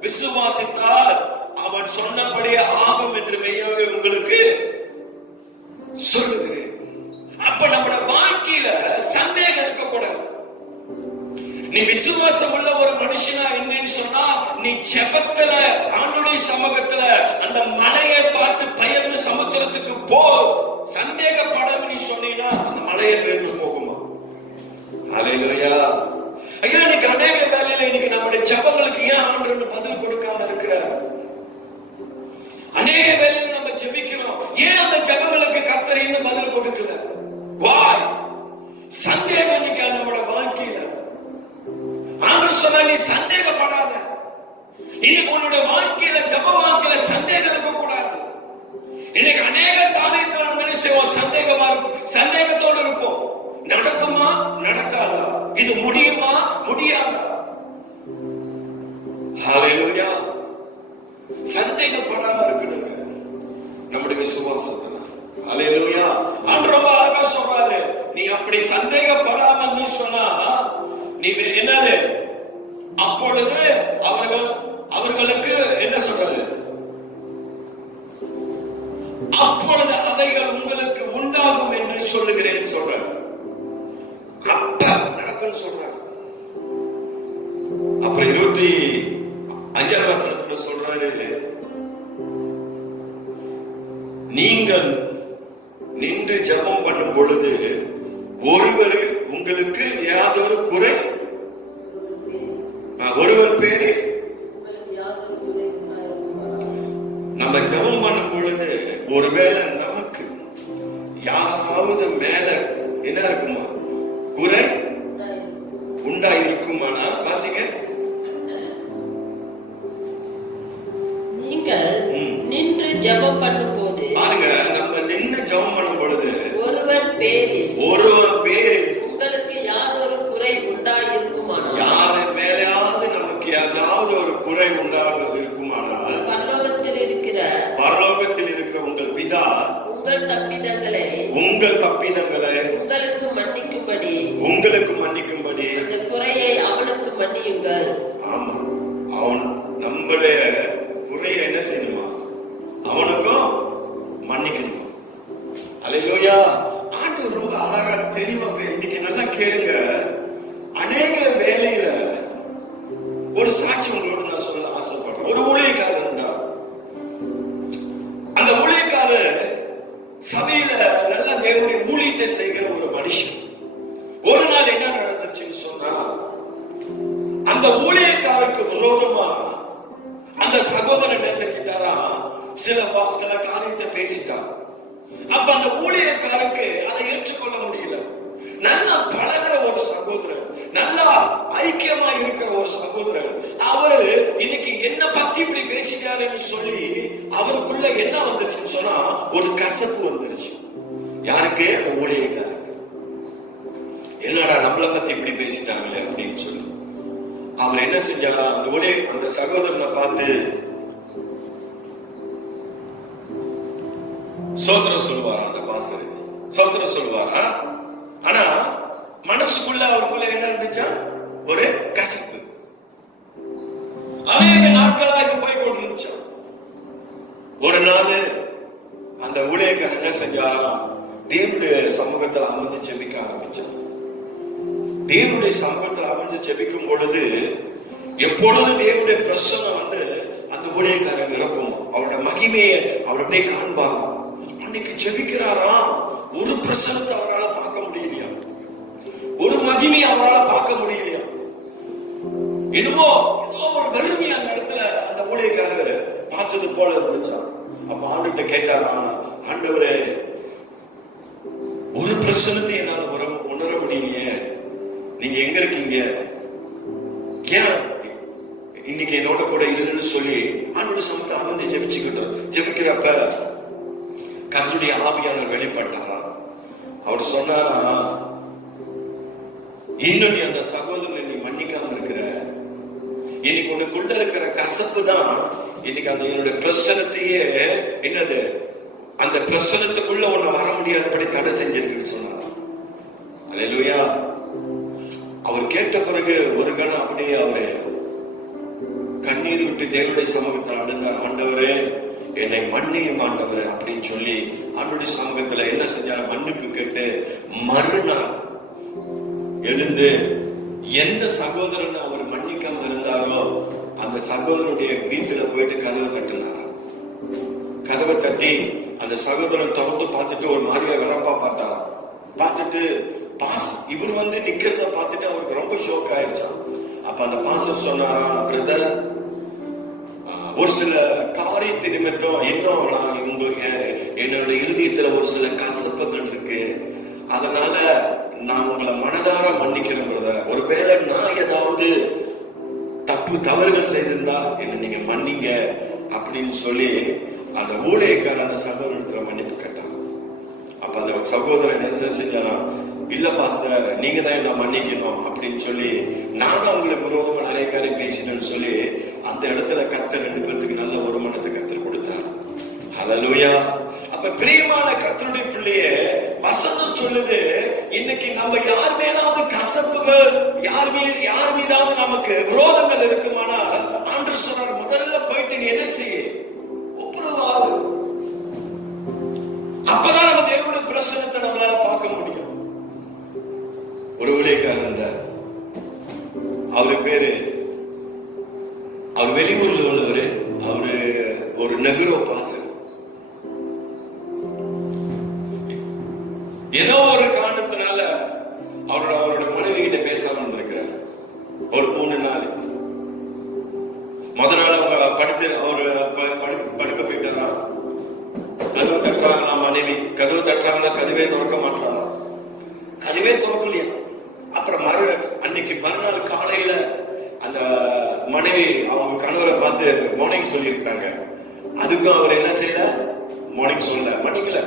விசுவாசித்தால் அவன் சொன்னபடியே ஆகும் என்று மெய்யாவே உங்களுக்கு சொல்லுகிறேன். அப்ப நம்முடைய வாழ்க்கையில சந்தேகம் இருக்கக்கூடாது. நீ விசுவாசம் உள்ள ஒரு மனுஷனா என்னன்னு சொன்னா நீ ஜெபத்துல ஆண்டவருடைய சமூகத்துல அந்த மலையை பார்த்து பெயர்ந்து சமுத்திரத்துக்கு போ சந்தேகப்படாம நீ சொன்னீங்கன்னா அந்த மலையை பெயர்ந்து போகுமா? அல்லேலூயா. ஐயா, இன்னைக்கு அநேக வேலையில இன்னைக்கு நம்முடைய ஜெபங்களுக்கு ஏன் ஆண்டவர் பதில் கொடுக்காம இருக்கிறார்? அநேக வேலையில நம்ம ஜெபிக்கிறோம், ஏன் அந்த ஜெபங்களுக்கு கர்த்தர் இன்னும் பதில் கொடுக்கல? வாய் சந்தேகம் இன்னைக்கு நம்முடைய வாழ்க்கையில. ஆண்டவர் சொன்னா நீ சந்தேகப்படாத. இன்னைக்கு உன்னுடைய வாழ்க்கையில ஜெப வாழ்க்கையில சந்தேகம் இருக்க கூடாது. இன்னைக்கு அநேக காரியத்துல நம்ம என்ன செய்வோம், சந்தேகத்தோடு இருப்போம். நடக்குமா நடக்காதா, இது முடியுமா முடியாதா? ஹல்லேலூயா. சந்தேகப்படாம இருக்கணுங்க நம்முடைய விசுவாசத்துல. ஹல்லேலூயா. ஆண்டவர் ரொம்ப அழகா சொல்றாரு, நீ அப்படி சந்தேகப்படாம நீ சொன்னா நீ என்னது, அப்பொழுது அவர்களுக்கு என்ன சொல்றாரு, அப்பொழுது அவைகள் உங்களுக்கு உண்டாகும் என்று சொல்லுகிறேன் சொல்றாரு. அப்ப நடக்கும் சொல்றாரு. அப்புறம் 25வது வசனத்துல சொல்றாரு, நீங்கள் நின்று ஜெபம் பண்ணும் பொழுது ஒருவர் உங்களுக்கு யாதொரு குறை, ஒருவர் பேரு நம்ம ஜெபம் பண்ணும் பொழுது ஒருவேளை நமக்கு யாராவது மேல என்ன இருக்குமா குறை உண்டாயிருக்குமானா வாசிங்க. நீங்கள் நின்று ஜெபம் பண்ணும் போது பாருங்க, நம்ம நின்று ஜெபம் பண்ணும் பொழுது ஒருவன் பேரில் உங்களுக்கு யாதொரு குறை உண்டாயிருக்குமானால், யாரு மேலாவது நமக்கு ஏதாவது ஒரு குறை உண்டாக இருக்குமானால், பரலோகத்தில் இருக்கிற உங்கள் பிதா உங்கள் தப்பிதங்களை உங்களுக்கு மன்னிக்கும்படி அந்த குறையை அவனுக்கு மன்னியுங்கள். ஆமா, அவன் நம்மளுடைய குறையை என்ன செய்யணுமா அவனுக்கும் மன்னிக்கணுமா. அல்லேலூயா. ஆண்டவர் ரொம்ப அழகா தெளிவா இன்னைக்கு நல்லா கேளுங்க. அநேக வேலையில ஒரு சாட்சி உங்களோட நான் சொல்ல ஆசைப்படுறேன். ஒரு ஊழியக்காரர் இருந்தார். அந்த ஊழியக்காரர் சபையில நல்ல தேவனுடைய ஊழியத்தை செய்கிற ஒரு மனுஷன். ஒரு நாள் என்ன நடந்துச்சுன்னு சொன்னா, அந்த ஊழியக்காரருக்கு விரோதமா அந்த சகோதரன் என்ன செஞ்சிட்டாரா, சில காரியத்தை பேசிட்டார். அப்ப அந்த ஊழியக்காரருக்கு அதை ஏற்றுக்கொள்ள முடியல. நல்லா பழகிற ஒரு சகோதரன், நல்லா ஐக்கியமா இருக்கிற ஒரு சகோதரன், அவரு இன்னைக்கு என்ன பத்தி இப்படி பேசிட்டாருன்னு சொல்லி அவருக்குள்ள என்ன வந்துருச்சுன்னு சொன்னா ஒரு கசப்பு வந்துருச்சு. யாருக்கு? அந்த ஊழியக்காரருக்கு. என்னடா நம்மளை பத்தி இப்படி பேசிட்டாங்களே அப்படின்னு சொல்லி அவர் என்ன செஞ்சாரா, அந்த சகோதரனை பார்த்து சோத்திரம் சொல்லுவாரா, அந்த பாச சோத்திரம் சொல்லுவாரா. ஆனா மனசுக்குள்ள அவருக்குள்ள என்ன இருந்துச்சா, ஒரு கசப்பு. அநேக நாட்களா இது போய் கொண்டிருந்துச்சா. ஒரு நாள் அந்த ஊழியக்காரர் என்ன செஞ்சாரா, தேவனுடைய சமூகத்தில் அமர்ந்து ஜெபிக்க ஆரம்பிச்சார். தேவனுடைய சமூகத்தில் அமர்ந்து ஜெபிக்கும் பொழுது எப்பொழுது தேவனுடைய பிரசன்னம் வந்து அந்த ஊழியக்காரர் நிரப்பும், அவருடைய மகிமையை அவர் அப்படியே காண்பாரா. அன்னைக்கு ஜெபிக்கிறாரா, ஒரு பிரசனத்தை அவரால் பார்க்க முடியலையா, ஒரு மகிமை அவரால் பார்க்க முடியலையா. என்னமோ ஏதோ ஒரு வறுமை அந்த இடத்துல அந்த ஊழியக்காரர் பார்த்தது போல இருந்துச்சா. அப்ப ஆண்டுகிட்ட கேட்டாரா, ஆண்டவரே ஒரு பிரசனத்தை என்னால உணர முடியலையே, நீங்க எங்க இருக்கீங்க, ஏன் இன்னைக்கு என்னோட கூட இல்லைன்னு சொல்லி ஆண்டோட சமத்தை அமர்ந்து ஜெபிச்சுக்கிட்டோம். ஜெபிக்கிறப்ப கர்த்தருடைய ஆவியானவர் வெளிப்பட்டாரா. அவர் சொன்னாரா, இன்னும் நீ அந்த சகோதரனை நீ மன்னிக்காம இருக்கிற, இன்னைக்கு உனக்குள்ள இருக்கிற கசப்பு தான் இன்னைக்கு அந்த என்னோட பிரசனத்தையே என்னது அந்த பிரசனத்துக்குள்ள உன்னை வர முடியாதபடி தடை செஞ்சிருக்குன்னு சொன்னார். அல்லேலூயா. அவர் கேட்ட பிறகு ஒரு கணம் அப்படியே அவரு கண்ணீர் விட்டு தேவனுடைய சமூகத்தில் அழுந்தார். ஆண்டவரே என்னை மன்னியும் ஆண்டவரே அப்படின்னு சொல்லி ஆண்டவருடைய சமூகத்துல என்ன செஞ்சாரு, மன்னிப்பு கேட்டு மறுநாள் எழுந்து எந்த சகோதரன் அவர் மன்னிக்காம இருந்தாரோ அந்த சகோதரனுடைய வீட்டுல போயிட்டு கதவை தட்டினார். கதவை தட்டி அந்த சகோதரன் திறந்து பார்த்துட்டு ஒரு மாதிரியா வெறப்பா பார்த்தாரா. பார்த்துட்டு இவர் வந்து நிக்கிறத பார்த்துட்டு அவருக்கு ரொம்ப ஷோக் ஆயிடுச்சான். அப்ப அந்த பாஸ்டர் சொன்னாரா, பிரதர் ஒரு சில காரியத்தை நிமித்தம் இன்னும் நான் என்னோட இருதயத்துல ஒரு சில கசப்புகள் இருக்கு, அதனால நான் உங்களை மனதார மன்னிக்கிறேன் பிரதர். ஒருவேளை நான் ஏதாவது தவறுகள் செய்திருந்தா என்ன நீங்க மன்னிங்க அப்படின்னு சொல்லி அந்த ஊழியக்காரர் அந்த சகோதரத்துல மன்னிப்பு கேட்டான். அப்ப அந்த சகோதரன் என்ன செஞ்சானா, இல்ல பாஸ்டர் நீங்க தான் என்ன மன்னிக்கணும் அப்படின்னு சொல்லி நானும் அவங்களுக்கு விரோதமா நிறைய காரியம் பேசினேன்னு சொல்லி அந்த இடத்துல கர்த்தர் ரெண்டு பேருக்கு நல்ல ஒரு மனத்தை கர்த்தர் கொடுத்தார். ஹல்லேலூயா. அப்ப பிரியமான கர்த்தருடைய பிள்ளையே, வசனம் சொல்லுது இன்னைக்கு நம்ம யார் மேலாவது கசப்புகள், யார் மீதாவது நமக்கு விரோதங்கள் இருக்குமானால் ஆண்டவர் சொன்னார், முதல்ல போயிட்டு நீ என்ன செய்ய, ஒப்புரவாகு. அப்பதான் நம்ம தேவனுடைய பிரசன்னத்தை நம்மளால பார்க்க முடியும். ஒரு ஊழியக்காரர் இருந்தார். அவரு பேரு, அவர் வெளியூர்ல உள்ளவரு, அவரு ஒரு நெகுரோ பாசர். ஏதோ ஒரு காரணத்தினால அவரோட மனைவி கிட்ட பேசாம இருந்திருக்கிறார். ஒரு 3 நாள். முத நாள் அவங்க படுக்க போயிட்டாரா, கதவு தட்டுறாங்களா மனைவி, கதவு தட்டுறாங்களா, கதவே திறக்க மாட்டாராம், கதவே திறக்கலையா. அப்புறம் அன்னைக்கு மறுநாள் காலையில அந்த மனைவி அவங்க கணவரை பார்த்து மார்னிங் சொல்லி இருக்காங்க. அதுக்கும் அவர் என்ன செய்யல, மார்னிங் சொல்ல மன்னிக்கல.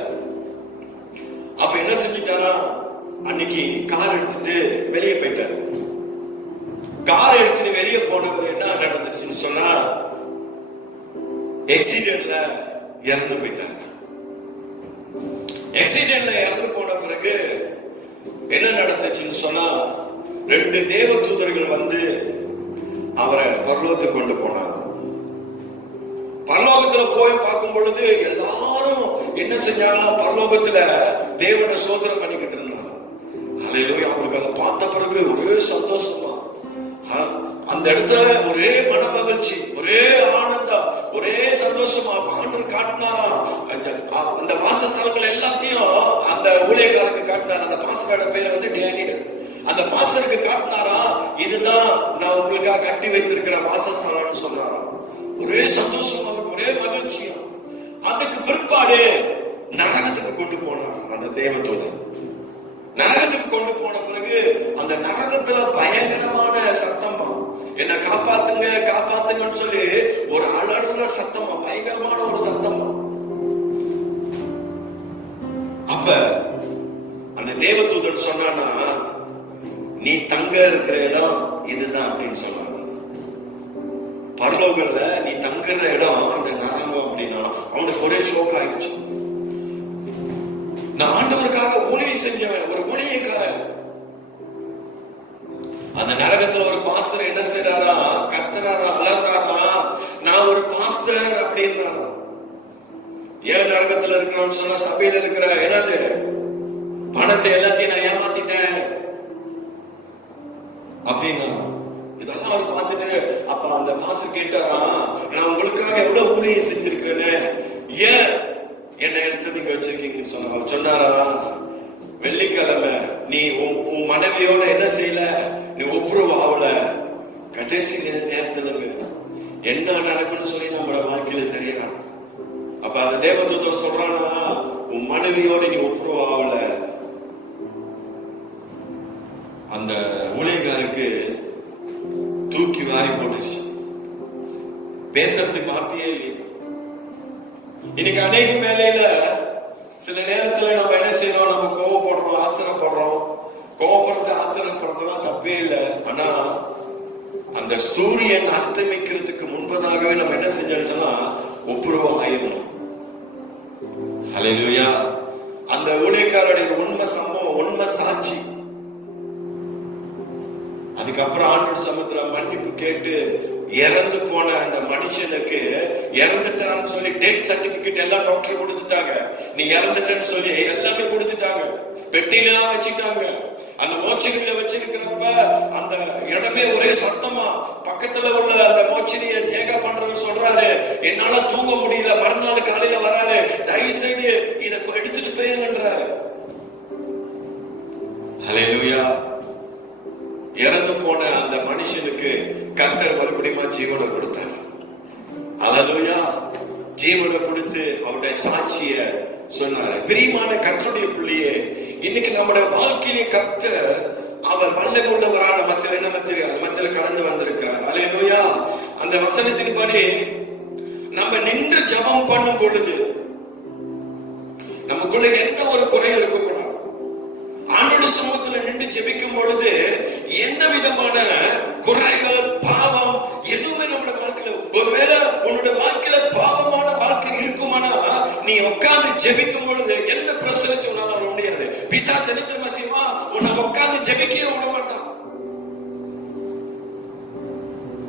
அப்ப என்ன செஞ்சிட்டாரா, அன்னைக்கு கார் எடுத்துட்டு வெளியே போயிட்டாரு. கார் எடுத்துட்டு வெளியே போனவர் என்ன நடந்துச்சுன்னு சொன்னா, ஆக்சிடென்ட்ல இறந்து போயிட்டார். ஆக்சிடென்ட்ல இறந்து போன பிறகு என்ன நடந்துச்சுன்னு சொன்னா, 2 தேவ தூதர்கள் வந்து அவரை பரலோகத்துக்கு கொண்டு போனாங்க. பரலோகத்துல போய் பார்க்கும் பொழுது எல்லாரும் என்ன செஞ்சாங்க, பரலோகத்துல தேவனை சோதனை பண்ணிக்கிட்டு இருந்தாங்க. அல்லேலூயா. அவருக்கு அதை பார்த்த பிறகு ஒரே சந்தோஷமா, அந்த இடத்துல ஒரே மன மகிழ்ச்சி, ஒரே ஆனந்தம், ஒரே சந்தோஷமா ஆண்டவர் காட்டினாரா. அந்த வாசஸ்தலங்கள் எல்லாத்தையும் அந்த ஊழியக்காரருக்கு காட்டினார். அந்த பாஸ்டரோட பேர் வந்து டேனியல். அந்த பாஸ்டருக்கு காட்டினாரா, இதுதான் நான் உங்களுக்காக கட்டி வைத்திருக்கிற வாசஸ்தலம்னு சொன்னாரா. ஒரே சந்தோஷம், அவருக்கு ஒரே மகிழ்ச்சியா. அதுக்கு பிற்பாடு நரகத்துக்கு கொண்டு போனார் அந்த தேவதூதன். நரகத்துக்கு கொண்டு போன பிறகு அந்த நரகத்துல பயங்கரமான சத்தமா, என்ன காப்பாத்துங்க காப்பாத்துங்கன்னு சொல்லி ஒரு அலறுன சத்தமா, பயங்கரமான ஒரு சத்தமா. அப்ப அந்த தேவதூதன் சொன்னானா, நீ தங்க இருக்கிற இடம் இதுதான் அப்படின்னு சொன்னாங்க. பரலோகத்துல நீ தங்குற இடம் இந்த நரகம் அப்படின்னா அவனுக்கு ஒரே ஷோக் ஆயிடுச்சு. நான் ஆண்டவருக்காக ஊழியம் செஞ்சவன், ஒரு ஊழியக்காரன். அந்த நரகத்துல ஒரு பாஸ்டர் என்ன செய்யறாரா, கத்துறாரா, அலறாரா, நான் ஒரு பாஸ்டர் அப்படின்றாரா. ஏன் நரகத்துல இருக்கிறோம்னு சொன்னா, சபையில இருக்கிற என்னது பணத்தை எல்லாத்தையும் நான் ஏமாத்திட்டேன் அப்படின்னா. இதெல்லாம் அவர் பார்த்துட்டு அப்ப அந்த பாஸ்டர் கேட்டாரா, நான் உங்களுக்காக எவ்வளவு ஊழியம் செஞ்சிருக்கேன்னு, ஏன் என்ன எடுத்து நீங்க வச்சிருக்கீங்கன்னு சொன்ன. அவர் சொன்னாரா, வெள்ளிக்கிழமை நீ உன் மனைவியோட என்ன செய்யல, நீ ஒப்புரவு ஆகல, கடைசி நேரத்துல என்ன நடக்கும்னு சொல்லி நம்மளோட வாழ்க்கையில தெரியலாம். அப்ப அந்த தேவதூதன் சொல்றானா, உன் மனைவியோட நீ ஒப்புரவு ஆகல. அந்த ஊழியக்காருக்கு தூக்கி வாரி போட்டுச்சு, பேசுறதுக்கு வார்த்தையே இல்லை. இன்னைக்கு அநேக வேலையில சில நேரத்துல நம்ம என்ன செய்யறோம், நம்ம கோவப்படுறோம், ஆத்திரப்படுறோம். கோவப்படுறது ஆத்திரப்படுறதுலாம் தப்பே இல்லை. ஆனா அந்த சூரியன் அஸ்தமிக்கிறதுக்கு முன்பதாகவே நம்ம என்ன செஞ்சோம்னு சொன்னா ஒப்புரவம் ஆயிடணும். ஹல்லேலூயா. அந்த ஊழியக்காரருடைய உண்மை சம்பவம், உண்மை சாட்சி. அதுக்கப்புறம் ஆண்டவர் சமத்துல மன்னிப்பு கேட்டு இறந்து போன அந்த மனுஷனுக்கு, இறந்துட்டான்னு சொல்லி டெத் சர்டிபிகேட் எல்லாம் டாக்டர் கொடுத்துட்டாங்க. நீ இறந்துட்டேன்னு சொல்லி எல்லாமே கொடுத்துட்டாங்க. பெட்டிலாம் வச்சுட்டாங்க. அந்த மோச்சரியில வச்சிருக்கிறப்ப அந்த இடமே ஒரே சத்தமா. பக்கத்துல உள்ள அந்த மோச்சரிய ஜேகா பண்றவர் சொல்றாரு, என்னால தூங்க முடியல. மறுநாள் காலையில வராரு, தயவு செய்து இதை எடுத்துட்டு போயிருங்கன்றாரு. ஹல்லேலூயா. இறந்து போன அந்த மனுஷனுக்கு கர்த்தர் மறுபடியும் ஜீவனை கொடுத்தார். ஹல்லேலூயா. ஜீவனை கொடுத்து அவருடைய சாட்சிய சொன்னாரு. பிரியமான கர்த்தருடைய பிள்ளையே, இன்னைக்கு நம்முடைய வாழ்க்கையிலே கர்த்தர் அவர் வல்லமை உள்ளவரான மத்தியில கடந்து வந்திருக்கிறார். ஹல்லேலூயா. அந்த வசனத்தின்படி நம்ம நின்று ஜெபம் பண்ணும் பொழுது நமக்குள்ள எந்த ஒரு குறையும் இருக்கக்கூடாது. ஆண்டவருடைய சமூகத்துல நின்று ஜெபிக்கும் பொழுது எந்த விதமான குறைகள், பாவம் எதுவுமே நம்முடைய வாழ்க்கையில, ஒருவேளை உன்னுடைய வாழ்க்கையில பாவமான வாழ்க்கை இருக்குமானா, நீ உட்கார்ந்து ஜெபிக்கும் பொழுது எந்த பிரச்சனையும் உன்னால வர முடியாது. பிசாசு என்ன தெரியுமா செய்வான், உன்னை உட்கார்ந்து ஜெபிக்கவே விட மாட்டான்.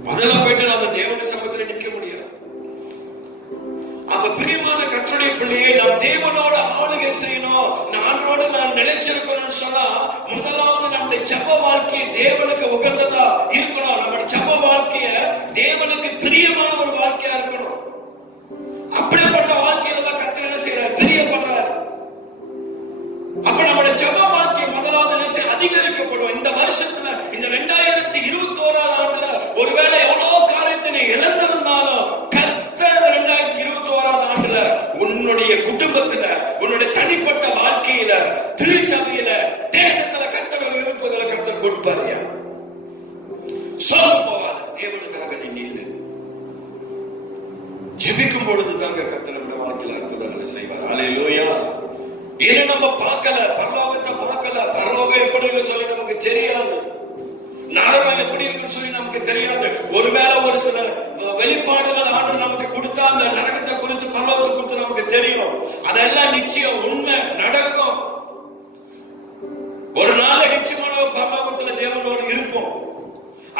முதல்ல போயிட்டு நம்ம தேவனுடைய சமூகத்துல நிக்க முடியாது. அப்ப பிரியமான கர்த்தருடைய பிள்ளையே, நாம் தேவனோட ஆளுகை செய்யணும், ஆண்டவரோட நான் நிலைச்சிருக்கணும்னு சொன்னா, முதலாவது நம்முடைய ஜெப வாழ்க்கையை தேவனுக்கு உகந்ததா இருக்கணும். நம்முடைய ஜெப வாழ்க்கைய தேவனுக்கு பிரியமான ஒரு வாழ்க்கையா இருக்கணும். அப்படிப்பட்ட வாழ்க்கையில தான் கர்த்தர் என்ன செய்யறார், பிரியப்படுறார். அப்ப நம்முடைய அதிகரிக்கப்படும். இந்த வருஷத்துல, இந்த 2021 ஆண்டுல ஒருவேளை எவ்வளவு காரியத்தை நீ இழந்திருந்தாலும் கர்த்தர் 2021 ஆண்டுல உன்னுடைய குடும்பத்துல, உன்னுடைய தனிப்பட்ட வாழ்க்கையில, திருச்சபையில, தேசத்துல கர்த்தர் ஒரு விருப்பங்களை கர்த்தர் கொடுப்பாரியா. சோர்ந்து போவாத, தேவனுக்காக நீ நில்லு. ஜெபிக்கும் பொழுதுதாங்க கர்த்தர் நம்முடைய வாழ்க்கையில அற்புதங்களை செய்வார். அல்லேலூயா. ஏன்னா நம்ம பார்க்கல, பரலோகத்தை பார்க்கல, பரலோகம் எப்படின்னு சொல்லி நமக்கு தெரியாது, நரகம் எப்படி இருக்குன்னு சொல்லி நமக்கு தெரியாது. ஒருவேளை ஒரு சில வெளிப்பாடுகள் ஆண்டு நமக்கு கொடுத்தா அந்த நரகத்தை குறித்து, பரலோகத்தை குறித்து நமக்கு தெரியும். அதெல்லாம் நிச்சயம் உண்மை நடக்கும். ஒரு நாள் நிச்சயமான பரலோகத்துல தேவனோடு இருப்போம்.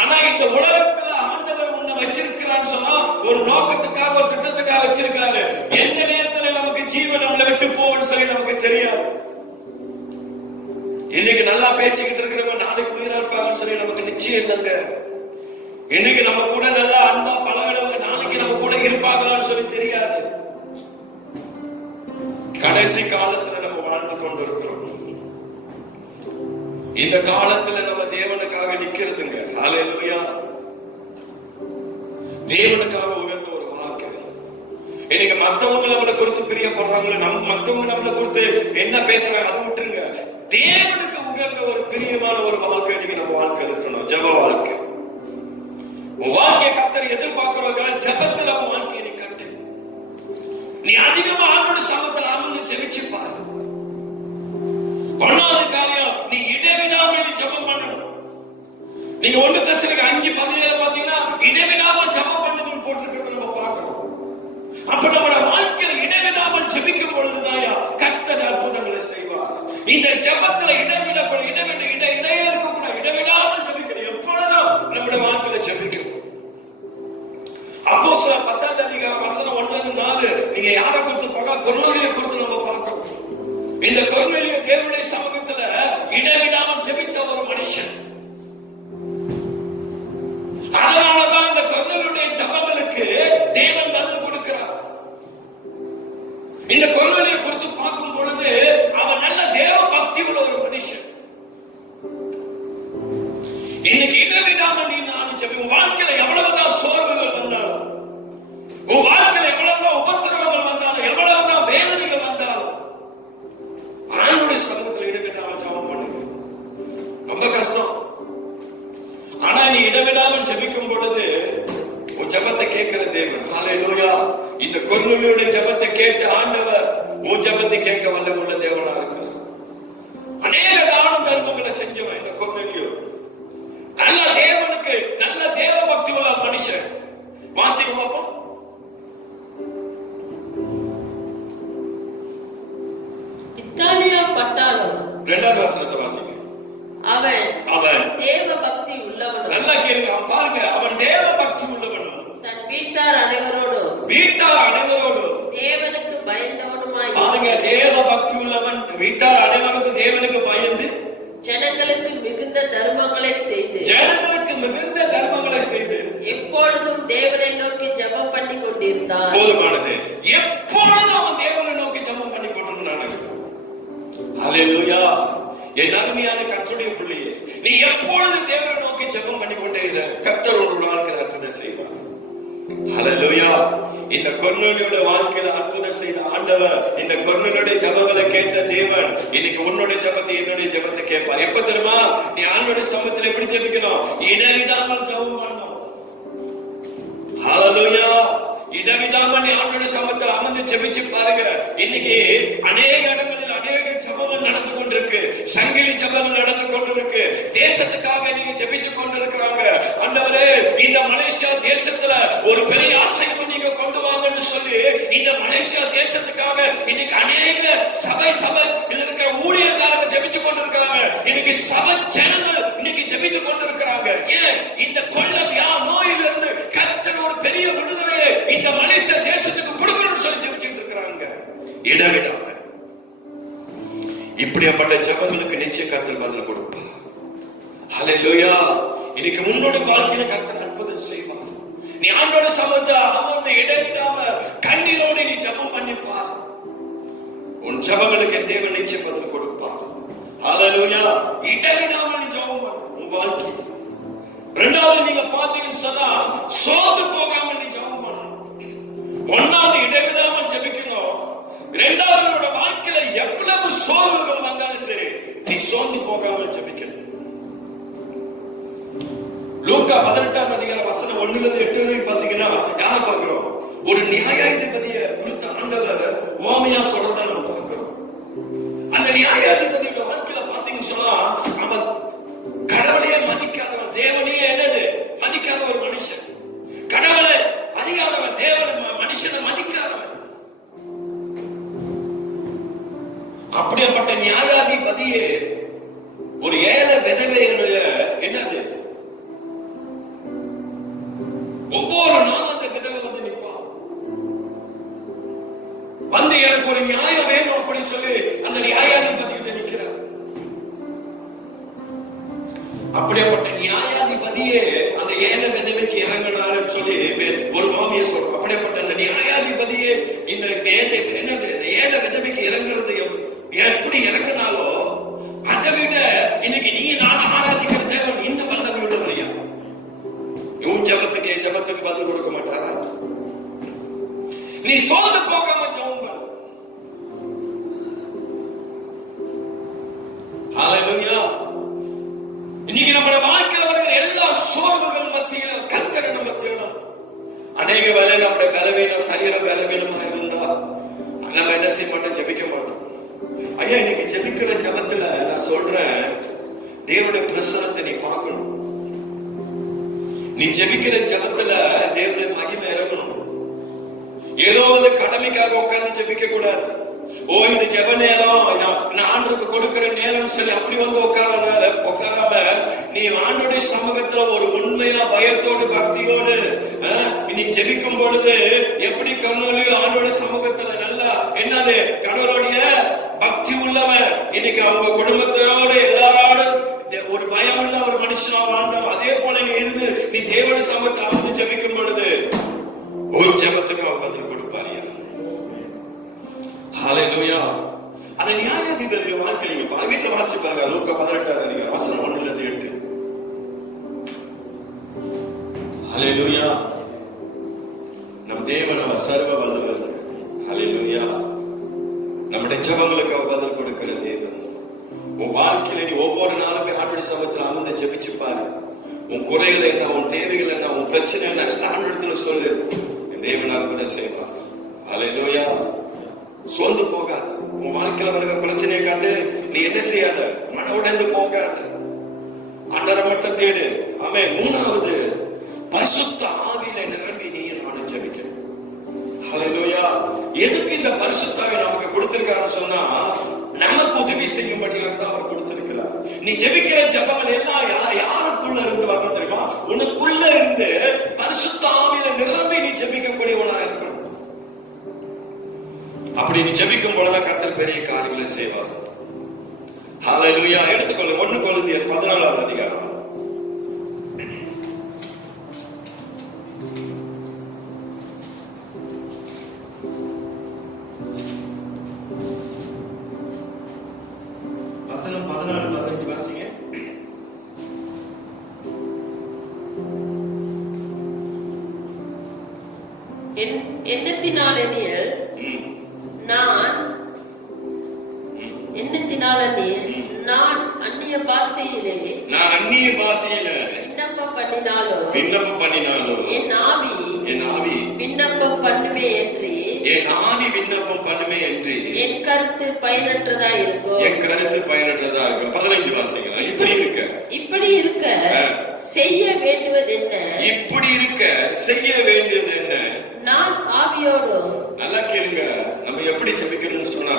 ஆனா இந்த உலகத்துல ஆண்டவர் உன்னை வச்சிருக்கிறான்னு சொன்னா ஒரு நோக்கத்துக்காக, ஒரு திட்டத்துக்காக வச்சிருக்கிறாரு. எந்த நேரத்துல நமக்கு ஜீவன் நம்மளை விட்டு போகும்னு சொல்லி நமக்கு தெரியாது. இன்னைக்கு நல்லா பேசிக்கிட்டு இருக்கிறவங்க நாளைக்கு உயிரா இருப்பாங்கன்னு சொல்லி நமக்கு நிச்சயம் இல்லைங்க. இன்னைக்கு நம்ம கூட நல்லா அன்பா பழகிறவங்க நாளைக்கு நம்ம கூட இருப்பாங்களான்னு சொல்லி தெரியாது. கடைசி காலத்துல நம்ம வாழ்ந்து கொண்டு இருக்கிறோம். இந்த காலத்துல நம்ம தேவனுக்காக நிக்கிறதுங்க. ஹல்லேலூயா. தேவனுக்காக உயர்ந்த ஒரு வாழ்க்கை. இன்னைக்கு மத்தவங்க நம்மளை குறித்து பிரியப்படுறாங்களோ, மத்தவங்க நம்மளை குறித்து என்ன பேசுறாங்க அதை விட்டுருங்க. தேவனுக்கு உயர்ந்த ஒரு பிரியமான ஒரு வாழ்க்கை இன்னைக்கு நம்ம வாழ்க்கை இருக்கணும். ஜெப வாழ்க்கை. உன் வாழ்க்கையை கர்த்தர் எதிர்பார்க்கிறவங்க ஜெபத்துல உன் வாழ்க்கையை நீ கட்டு. நீ அதிகமா ஆண்டோட சமத்துல அமர்ந்து ஜெபிச்சு பாரு. ஒன்னாவது காரியம், நீ இடைவிடாம நீ ஜெபம் பண்ணணும். நீங்க 1 தெசலோனிக்கர் 5:17 பாத்தீங்கன்னா இடைவிடாமல் ஜெபம் பண்ணுங்கன்னு போட்டிருக்கிறது நம்ம பார்க்கிறோம். அப்ப நம்மளோட வாழ்க்கையில இடைவிடாமல் ஜெபிக்கும் பொழுதுதான் கர்த்தர் அற்புதங்களை செய்வார். இந்த ஜெபத்துல இடைவிடாமல் ஜெபிக்கணும். எப்பொழுதும் நம்முடைய வாழ்க்கையில ஜெபிக்கணும். அப்போஸ்தலர் 10ஆம் அதிகாரம் வசனம் 1-4 நீங்க யாரை குறித்து பார்க்க, கொர்நேலியை குறித்து நம்ம பார்க்கிறோம். இந்த கொர்நேலியு தேவனுடைய சமூகத்துல இடைவிடாமல் ஜெபித்த ஒரு மனுஷன். அதனாலதான் இந்த கொர்நேலியுடைய ஜெபங்களுக்கு தேவன் பதில் கொடுக்கிறார். இந்த கொர்நேலியை குறித்து பார்க்கும் பொழுது அவன் நல்ல தேவ பக்தி உள்ள ஒரு மனுஷன். இன்னைக்கு இடைவிடாமல் நீ நான் ஜெபிக்கும் வாழ்க்கையில எவ்வளவுதான் சோர்வுகள் வந்தாலும், உன் வாழ்க்கையில எவ்வளவுதான் உபத்திரவங்கள் வந்தாலும், எவ்வளவுதான் வேதனைகள் வந்தாலும் ஆண்டவருடைய சமூகத்தில் இடைவிடாமல் ஜெபம் பண்ணுங்க. ரொம்ப கஷ்டம். ஆனா நீ இடைவிடாமல் ஜெபிக்கும் பொழுது உன் ஜெபத்தை கேட்கிற தேவன். ஹல்லேலூயா. இந்த கொர்நேலியுடைய ஜெபத்தை கேட்டு ஆண்டவர் உன் ஜெபத்தை கேட்க வல்லமுள்ள தேவனா இருக்கிறார். அநேக தான தர்மங்களை செஞ்சவன் இந்த கொர்நேலியு. நல்ல தேவனுக்கு நல்ல தேவ பக்தி உள்ள மனுஷன். வாசிக்க பார்ப்போம். இத்தாலியா பட்டாளம் 2வது வசனத்தை வாசிக்க. அவன் தேவ பக்தி உள்ளவனும். நல்லா கேளுங்க. அவன் பாருங்க, அவன் தேவ பக்தி உள்ளவனும் தன் வீட்டார் அனைவரோடு தேவனுக்கு பயந்தவனுமாய். பாருங்க, தேவ பக்தி உள்ளவன் வீட்டார் அனைவருக்கும் தேவனுக்கு பயந்து ஜனங்களுக்கு மிகுந்த தர்மங்களை செய்து எப்பொழுதும் தேவனை நோக்கி ஜெபம் பண்ணி கொண்டிருந்தான். போதுமானது. எப்பொழுதும் அவன் தேவனை நோக்கி ஜெபம் பண்ணி கொண்டிருந்தான். ஹல்லேலூயா. என் அருமையான கர்த்தருடைய பிள்ளையே, நீ எப்பொழுது தேவனை நோக்கி ஜெபம் பண்ணி கொண்டே இரு, கர்த்தர் உன்னோட வாழ்க்கையில அற்புதம் செய்வார். ஹல்லேலூயா. இந்த கொர்நேலியோட வாழ்க்கையில அற்புதம் செய்த ஆண்டவர், இந்த கொர்நேலியோட ஜெபங்களை கேட்ட தேவன் இன்னைக்கு உன்னோட ஜெபத்தை, என்னுடைய ஜெபத்தை கேட்பார். எப்ப தெரியுமா? நீ ஆண்டவருடைய சமூகத்தில் எப்படி ஜெபிக்கணும்? இடைவிடாமல் ஜெபம் பண்ணணும். ஹல்லேலூயா. இடவிடாமல் நீ ஆண்டவருடைய சமூகத்தில் அமர்ந்து ஜெபிச்சு பாருங்க. இன்னைக்கு அநேக இடங்களில் அநேக ஜெபங்கள் நடந்து கொண்டிருக்கு. சங்கிலி ஜெபங்கள் நடந்து கொண்டிருக்கு. தேசத்துக்காக நீங்க ஜெபிச்சு கொண்டிருக்கிறாங்க. ஆண்டவரே, இந்த மலேசியா தேசத்துல ஒரு பெரிய ஆசையை நீங்க கொண்டு வாங்கன்னு சொல்லி இந்த மலேசியா தேசத்துக்காக இன்னைக்கு அநேக சபை இருக்கிற ஊழியர்காரங்க ஜெபிச்சு கொண்டிருக்கிறாங்க. இன்னைக்கு சபை ஜனங்கள் இன்னைக்கு ஜெபித்து கொண்டிருக்கிறாங்க. ஏன்? இந்த கொள்ள நோயிலிருந்து கர்த்தர் ஒரு பெரிய விடுதலையை இந்த மலேசியா தேசத்துக்கு கொடுக்கணும்னு சொல்லி ஜெபிச்சுட்டு இருக்கிறாங்க. இடவிடாம இப்படிப்பட்ட ஜெபங்களுக்கு நிச்சயம் கர்த்தர் பதில் கொடுப்பார். ஹல்லேலூயா. இன்னைக்கு முன்னோட வாழ்க்கையில கர்த்தர் அற்புதம் செய்வார். நீ ஆண்டோட சமூகத்தில் அமர்ந்து இடைவிடாம கண்ணீரோடு நீ ஜெபம் பண்ணிப்பார். உன் ஜெபங்களுக்கு தேவன் நிச்சயம் பதில் கொடுப்பார். ஹalleluya. இடைவிடாம நீ ஜெபம் பண்ணு உன் வாழ்க்கை. இரண்டாவது நீங்க பாத்தீங்கன்னு சொன்னா சோர்ந்து போகாம நீ ஜெபம் பண்ணு. ஒன்னாவது இடைவிடாம ஜெபிக்கணும். இரண்டாவது உன்னோட வாழ்க்கையில எவ்வளவு சோர்வுகள் வந்தாலும் சரி நீ சோர்ந்து போகாம ஜெபிக்கணும். லூக்கா 18ஆம் அதிகாரம் வசனம் 1 ல 8 வரைக்கும் பாத்தீங்கன்னா யாரை பார்க்கிறோம்? ஒரு நியாயாதிபதியை குறித்த ஆண்டவர் உவமையா சொல்றதை நம்ம பார்க்கிறோம். அந்த நியாயாதிபதியோட வாழ்க்கையில பாத்தீங்கன்னு சொன்னா அவன் கடவுளையே மதிக்காதவன், தேவனையே என்னது மதிக்காத ஒரு மனுஷன். கடவுளை அறியாதவன், தேவனை மனுஷனை மதிக்காதவன். அப்படிப்பட்ட நியாயாதிபதியே ஒரு ஏழை விதவைகளுடைய என்னது ஒவ்வொரு நாளும் அந்த விதவை வந்து நிற்பான். வந்து எனக்கு ஒரு நியாயம் வேணும் அப்படின்னு சொல்லி அந்த நியாயாதிபதி கிட்ட நிற்கிறார். அப்படிப்பட்ட நியாயாதிபதியே அந்த ஏழை விதவைக்கு இறங்கினார்னு சொல்லி ஒரு மாமியை சொல்றோம். அப்படிப்பட்ட அந்த நியாயாதிபதியே இந்த என்னது இந்த ஏழை விதவைக்கு இறங்குறது எப்படி இறங்கினாலோ அதை விட இன்னைக்கு நீ நான் ஆராதிக்கிற தேவன் இன்னும் வல்லமை உள்ளவரையா? உன் ஜபத்துக்கு என் ஜபத்துக்கு பதில் கொடுக்க மாட்டாரா? நீ சோர்ந்து போகாம ஜெபம் பண்ணு. ஹalleluya. இன்னைக்கு நம்ம வாழ்க்கையில வருகிற எல்லா சோர்வுகள் மத்தியில கர்த்தரை நம்ம தேடணும். அநேக வேளை நம்முடைய பலவீனம் சரீர பலவீனமா இருந்தா நம்ம என்ன செய்ய மாட்டோம்? ஜெபிக்க மாட்டோம். ஐயா இன்னைக்கு ஜெபிக்கிற ஜபத்துல நான் சொல்றேன், தேவனுடைய பிரசன்னத்தை நீ பார்க்கணும். நீ ஜெபிக்கிற ஜபத்துல தேவனுடைய மகிமை இறங்கணும். ஏதோ ஒரு கடமைக்காக உட்கார்ந்து ஜெபிக்க கூடாது. ஓ இது ஜெப நேரம், நான் ஆண்டவருக்கு கொடுக்கிற நேரம் சொல்லி அப்படி வந்து உட்காராம நீ ஆண்டவருடைய சமூகத்துல ஒரு உண்மையா பயத்தோடு பக்தியோடு நீ ஜெபிக்கும் பொழுது எப்படி கண்ணோலியோ ஆண்டவருடைய சமூகத்துல நல்லா என்னது கடவுளுடைய பக்தி உள்ளவன் இன்னைக்கு அவங்க குடும்பத்தோடு எல்லாரோடும் ஒரு பயமுள்ள ஒரு மனுஷனா வாழ்ந்தவன். அதே போல நீ இருந்து நீ தேவனுடைய சமூகத்தில் அமர்ந்து ஜெபிக்கும் பொழுது ஒரு ஜெபத்துக்கு அவன் பதில் கொடுப்பாரியா? ஹalleluya. அந்த நியாயாதிபதியுடைய வாழ்க்கையில நீங்க பாருங்க, வீட்டுல வாசிச்சு பாருங்க. லூக்கா 18ஆம் அதிகாரம் வசனம் 1 ல இருந்து 8. ஹalleluya. நம் தேவன் அவர் சர்வ வல்லவர். ஹalleluya. நம்முடைய ஜெபங்களுக்கு அவர் பதில் கொடுக்கிற தேவன். உன் வாழ்க்கையில நீ ஒவ்வொரு நாளுமே ஆண்டவருடைய சமூகத்தில் அமர்ந்து ஜெபிச்சு பாரு. உன் குறைகள் என்ன, உன் தேவைகள் என்ன, உன் பிரச்சனை என்ன எல்லாம் ஆண்டவரிடத்துல சொல்லு. தேவன் அற்புதம் செய்வார். ஹalleluya. சோர்ந்து போகாத. உன் வாழ்க்கையில வருகிற பிரச்சனையை கண்டு நீ என்ன செய்யாத? மன உடைந்து போகாத. ஆண்டவரை மட்டும் தேடு. ஆமென். மூணாவது பரிசுத்த ஆவியில நிரம்பி நீ நானும் ஜெபிக்கணும். ஹalleluya. எதுக்கு இந்த பரிசுத்த ஆவி நமக்கு கொடுத்திருக்காருன்னு சொன்னா நமக்கு உதவி செய்யும்படியாக தான் அவர் கொடுத்திருக்கிறார். நீ ஜெபிக்கிற ஜெபங்கள் எல்லாம் யாருக்குள்ள இருந்து வரணும் தெரியுமா? உனக்குள்ள இருந்து பரிசுத்த ஆவியில நிரம்பி நீ ஜெபிக்கக்கூடியவனா இருக்கணும். அப்படி நீ ஜெபிக்கும் பொழுதுதான் கர்த்தர் பெரிய காரியங்களை செய்வார். ஹalleluya. எடுத்துக்கொள்ளுங்க 1 கொரிந்தியர் 14ஆம் அதிகாரம். வசனம் 14-15 வாசிங்க. நான் அந்நிய பாஷையிலே விண்ணப்பம் பண்ணினாலும் என் ஆவி விண்ணப்பம் பண்ணுமே என்று என் கருத்து பயனற்றதா இருக்கும். 15 வாசிக்கலாம். இப்படி இருக்க செய்ய வேண்டுவது என்ன? நான் ஆவியோடும், நல்லா கேளுங்க, நம்ம எப்படி ஜெபிக்கணும்னு சொன்னா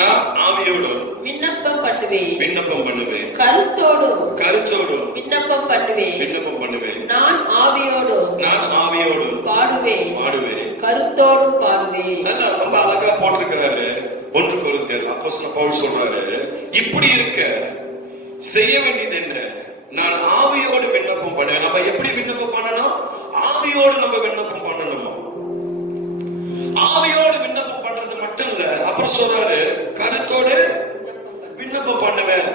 நான் ஆவியோடும் விண்ணப்பம் பண்ணுவேன், கருத்தோடும் விண்ணப்பம் பண்ணுவேன், நான் ஆவியோடும் பாடுவேன், கருத்தோடும் பாடுவேன். நல்லா ரொம்ப அழகா போட்டிருக்கிறாரு. 1 கொரிந்தியர் அப்போஸ்தலன் பவுல் சொல்றாரு, இப்படி இருக்க செய்ய வேண்டியது என்ன? நான் ஆவியோடு விண்ணப்பம் பண்ணுவேன். நம்ம எப்படி விண்ணப்பம் பண்ணணும்? ஆவியோடு நம்ம விண்ணப்பம் பண்ணணுமா? ஆவியோடு விண்ணப்பம் பண்றது மட்டும் இல்ல, அப்புறம் சொல்றாரு கருத்தோடு விண்ணப்பம் பண்ணுவேன்.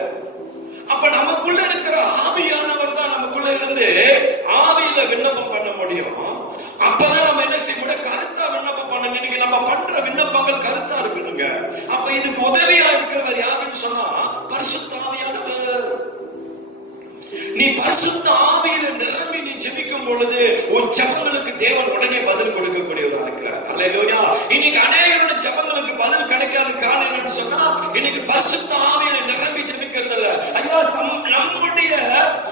உதவியா இருக்கிறவர் யாருன்னு சொன்னா பரிசுத்த ஆவியானவர். நீ பரிசுத்த ஆவியில நிரம்பி நீ ஜெபிக்கும் பொழுது உன் ஜெபங்களுக்கு தேவன் உடனே பதில் கொடுக்கக்கூடியவரா இருக்கிறார். அல்லேலூயா. இன்னைக்கு அநேகரோட ஜெபங்களுக்கு பதில் கிடைக்காத காரணம் என்னன்னு சொன்னா இன்னைக்கு பரிசுத்த ஆவியில நிரம்பி ஜெபிக்கிறது இல்ல. ஐயா, நம்முடைய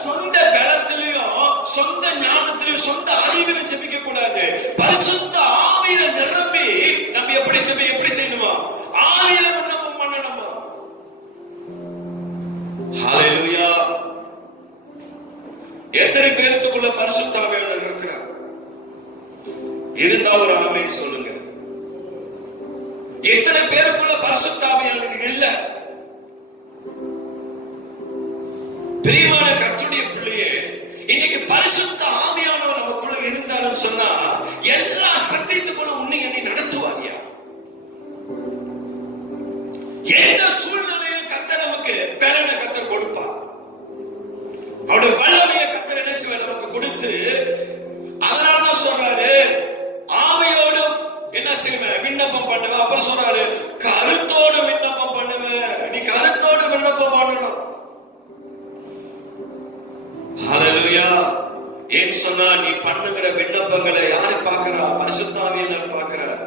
சொந்த பலத்திலையும் சொந்த ஞானத்திலையும் சொந்த அறிவிலும் ஜெபிக்க கூடாது. பரிசுத்த ஆவியில நிரம்பி நம்ம எப்படி செய்யணுமா? ஆவியில விண்ணப்பம் பண்ணணுமா? ஹல்லேலூயா. எத்தனை பேருக்குள்ள பரிசுத்த ஆவியானவர் இருக்கிறார்? இருந்தா ஒரு ஆமென் சொல்லுங்க. எத்தனை பேருக்குள்ள பரிசுத்த ஆவியானவர் இல்ல? பிரியமான கர்த்தருடைய பிள்ளையே, இன்னைக்கு பரிசுத்த ஆவியானவர் நமக்குள்ள இருந்தாலும் சொன்னா எல்லா சத்தியத்துக்குள்ள உன்னை என்னை நடத்துவாரியா? எந்த சூழ்நிலையிலும் கர்த்தர் நமக்கு பலனை கர்த்தர் கொடுப்பார். அவருடைய வல்லமையை கர்த்தர் என்ன செய்வார்? நமக்கு கொடுத்து, அதனாலதான் சொல்றாரு ஆவியோடும் என்ன செய்வேன்? விண்ணப்பம் பண்ணுவேன். அப்புறம் சொல்றாரு கருத்தோடு விண்ணப்பம் பண்ணுவேன். நீ கருத்தோடு விண்ணப்பம் பண்ணணும். ஹல்லேலூயா. ஏன் சொன்னா நீ பண்ணுகிற விண்ணப்பங்களை யாரு பார்க்கிறா? பரிசுத்த ஆவியானவர் பார்க்கிறார்.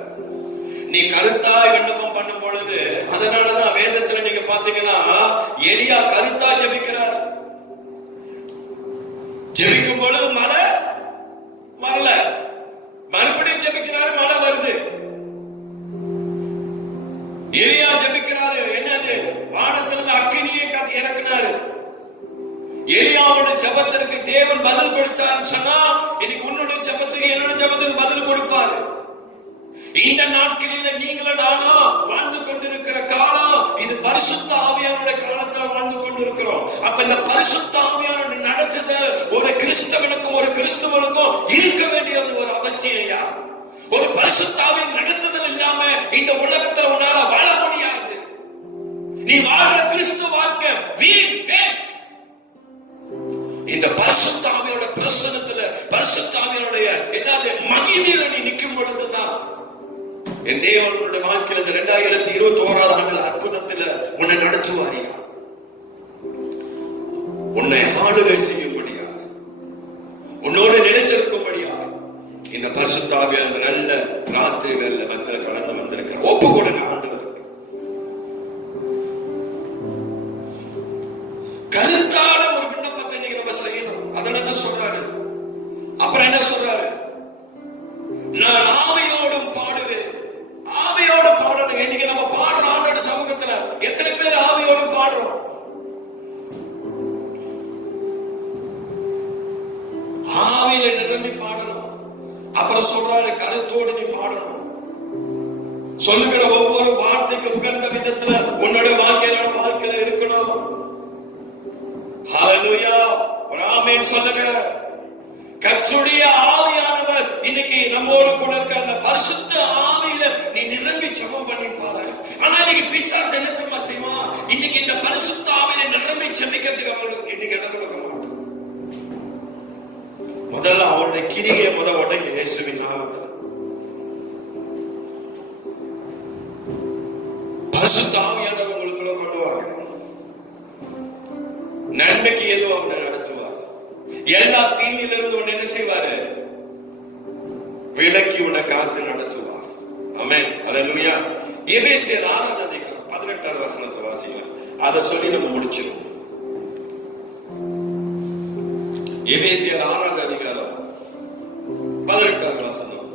நீ கருத்தாய் விண்ணப்பம் பண்ணும் பொழுது, அதனாலதான் வேதத்துல நீங்க பாத்தீங்கன்னா எலியா கருத்தா ஜெபிக்கிறார். ஜெபிக்கும் பொழுது மழை வரல, மறுபடியும் ஜெபிக்கிறாரு, மழை வருது. எலியா ஜெபிக்கிறாரு, என்னது? வானத்திலிருந்து அக்கினியை இறக்குனாரு. எலியாவோட ஜெபத்திற்கு தேவன் பதில் கொடுத்தாருன்னு சொன்னா இன்னைக்கு உன்னுடைய ஜெபத்துக்கு என்னோட ஜெபத்துக்கு பதில் கொடுப்பாரு. இந்த நாட்களில் நீங்களும் நானும் வாழ்ந்து கொண்டிருக்கிற காலம் இது பரிசுத்த ஆவியானுடைய காலத்துல வாழ்ந்து கொண்டிருக்கிறோம். அப்ப இந்த பரிசுத்த ஆவியானுடைய நடத்துதல் ஒரு கிறிஸ்தவனுக்கும் ஒரு கிறிஸ்துவனுக்கும் இருக்க வேண்டியது ஒரு அவசியம். ஒரு பரிசுத்த ஆவியின் நடத்துதல் இல்லாம இந்த உலகத்துல உன்னால வாழ முடியாது. நீ வாழ்ற கிறிஸ்து வாழ்க்கை வீண், வேஸ்ட். இந்த பரிசுத்த ஆவியோட பிரசன்னத்துல பரிசுத்த ஆவியோடைய என்னது மகிமையில நீ நிற்கும் பொழுதுதான் என் தேவனுடைய வாழ்க்கையில இந்த 2021 ஆண்டு அற்புதத்துல உன்னை நடத்துவாரியா? உன்னை ஆளுகை செய்யும்படியா, உன்னோட நினைச்சிருக்கும்படியா இந்த பரிசுத்த ஆவியானவர் நல்ல ராத்திரிகள்ல மத்தியில கலந்து வந்திருக்கிறார். ஒப்பு கொடுங்க ஆண்டவருக்கு. கருத்தான ஒரு விண்ணப்பத்தை நீங்க நம்ம செய்யணும். அதனால சொல்றாரு. அப்புறம் என்ன சொல்றாரு? நான் ஆவியோடும் பாடுவேன். ஆவியோடு பாடணும். இன்னைக்கு நம்ம பாடுறோம் ஆண்டோட சமூகத்துல. எத்தனை பேர் ஆவியோடு பாடுறோம்? ஆவியில நிரம்பி பாடணும். அப்புறம் சொல்றாரு கருத்தோடு நீ பாடணும். சொல்லுகிற ஒவ்வொரு வார்த்தைக்கு உகந்த விதத்துல உன்னோட வாழ்க்கையில இருக்கணும். ஹல்லேலூயா. ஒரு ஆமென் சொல்லுங்க. கர்த்தருடைய ஆவியானவர் இன்னைக்கு நம்மோடு கூட இருக்க அந்த பரிசுத்த ஆவியில நீ நிரம்பி ஜெபம் பண்ணி பாரு. ஆனா இன்னைக்கு பிசாசு என்ன தெரியுமா செய்வான்? இன்னைக்கு இந்த பரிசுத்த ஆவியில நிரம்பி ஜெபிக்கிறதுக்கு அவனுக்கு இன்னைக்கு என்ன கொடுக்க மாட்டான். முதல்ல அவருடைய கிரியை உடனே இயேசுவின் நாமத்தில் பரிசுத்த ஆவியானவர் உங்களுக்குள்ள கொண்டு வாங்க. நன்மைக்கு எதுவும் அவனை நடத்துவார். எல்லா தீமையிலிருந்து உன்னை என்ன செய்வாரு? விலக்கி உன்னை காத்து நடத்துவார். ஆமென். ஹல்லேலூயா. எபேசியர் 6 அதிகாரம் 18 வசனத்தை வாசிங்க. அதை சொல்லி நம்ம முடிச்சிருவோம். எபேசியர் 6 அதிகாரம் 18 வசனம்.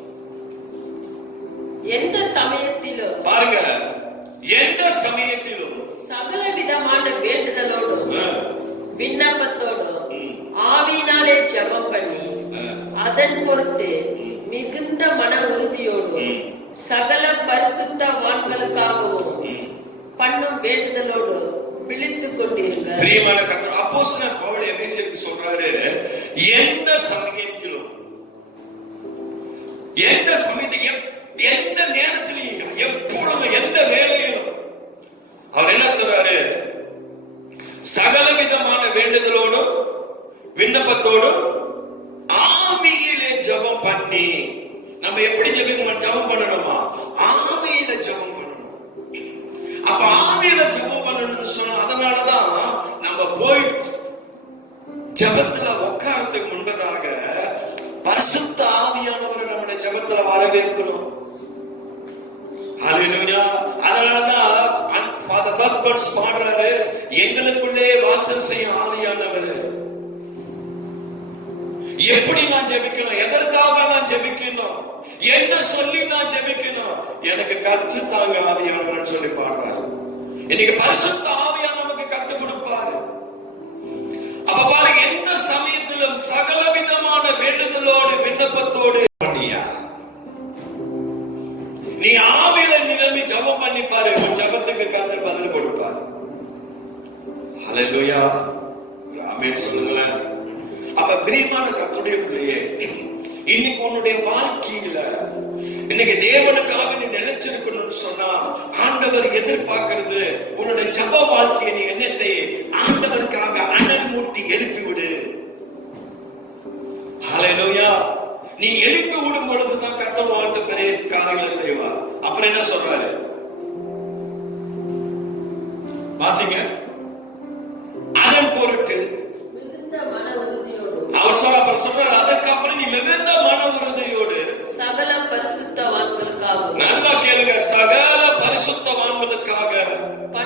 எந்த சமயத்திலும் பாருங்க, எந்த சமயத்திலும் சகல விதமான வேண்டுதலோடும் விண்ணப்பத்தோடும் ஆவியினாலே ஜெபம் பண்ணி அதன் பொருட்டு மிகுந்த மன உறுதியோடும் சகல பரிசுத்தவான்களுக்காகவும் பண்ணும் வேண்டுதலோடு விழித்துக் கொண்டிருங்க. பிரியமான கர்த்தர் அப்போஸ்தலர் பவுல் எபேசியருக்கு சொல்றாரு, எந்த சமயத்திலும் எந்த நேரத்திலும் எப்பொழுதும் எந்த வேலையிலும் அவர் என்ன சொல்றாரு? சகல விதமான வேண்டுதலோடும் விண்ணப்பத்தோடும் ஆவியிலே ஜெபம் பண்ணி. நம்ம எப்படி ஜெபம் பண்ணணுமா? ஆவியில ஜெபம் பண்ணணும். அப்ப ஆவியில ஜெபம் பண்ணணும்னு சொன்னா அதனாலதான் நம்ம போய் ஜெபத்துல உட்காரத்துக்கு முன்பதாக பரிசுத்த ஆவியானவரை நம்முடைய ஜெபத்துல வரவேற்கணும். ஹல்லேலூயா. அதனாலதான் ஃபாதர் பக்பர்ஸ் பாடுறாரு, எங்களுக்குள்ளே வாசல் செய்யும் ஆவியானவர். எப்படி நான் ஜெபிக்கணும், எதற்காக நான் ஜெபிக்கணும், என்ன சொல்லி நான் ஜெபிக்கணும், எனக்கு கற்று தாங்க ஆவியானவர்னு சொல்லி பாடுறாரு. இன்னைக்கு பரிசுத்த ஆவியானவர் நமக்கு கத்து கொடுப்பாரு. அப்ப பாருங்க, எந்த சமயத்திலும் சகல விதமான வேண்டுதலோடு விண்ணப்பத்தோடு பண்ணியா நீ ஆவியில நிரம்பி ஜெபம் பண்ணி பாரு, உன் ஜெபத்துக்கு கர்த்தர் பதில் கொடுப்பார். ஹல்லேலூயா. ஆமென் சொல்லுங்களேன். அப்ப பிரியமான கர்த்தருடைய பிள்ளையே, இன்னைக்கு உன்னுடைய வாழ்க்கையில இன்னைக்கு தேவனுக்காக நீ நினைச்சிருக்கணும்னு சொன்னா ஆண்டவர் எதிர்பார்க்கிறது உன்னுடைய ஜெப வாழ்க்கையை நீ என்ன செய்ய, ஆண்டவருக்காக அனல் மூட்டி எழுப்பி விடு. ஹல்லேலூயா. நீ எழுப்பி விடும் பொழுதுதான் கர்த்தர் வாழ்க்கை பெரிய காரியங்களை செய்வார். அப்புறம் என்ன சொல்றாரு வாசிங்க. அதன் பொருட்டு அவர் சொல்றாரு, அதற்கப்புறம் நீ மிகுந்த மன உறுதியோடு சகல பரிசுத்தவான்களுக்காக, நல்லா கேளுங்க, சகல பரிசுத்தவான்களுக்காக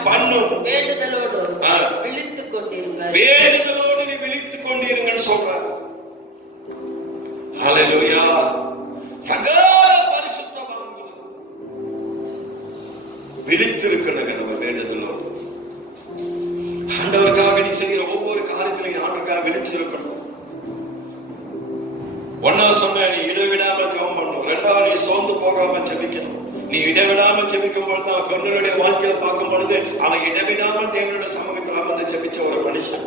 பண்ணும் வேண்டுதலோடு விழித்துக் கொண்டிருங்க. வேண்டுதலோடு நீ விழித்துக் கொண்டிருங்கன்னு சொல்றாரு. ஹல்லேலூயா. சகல பரிசுத்தவான்களுக்கு விழித்திருக்கணுங்க நம்ம வேண்டுதலோடு. ஆண்டவருக்காக நீ செய்கிற ஒவ்வொரு காரியத்திலையும் ஆண்டவருக்காக விழிச்சிருக்கணும். ஒன்னாவது சொன்ன, நீ இடைவிடாமல் ஜெபம் பண்ணணும். ரெண்டாவது, நீ சோர்ந்து போகாம ஜெபிக்கணும். நீ இடைவிடாமல் ஜெபிக்கும் பொழுது அவன் கர்த்தருடைய வாழ்க்கையில பார்க்கும் பொழுது அவன் இடைவிடாமல் தேவனுடைய சமூகத்தில் அமர்ந்து ஜெபிச்ச ஒரு மனுஷன்.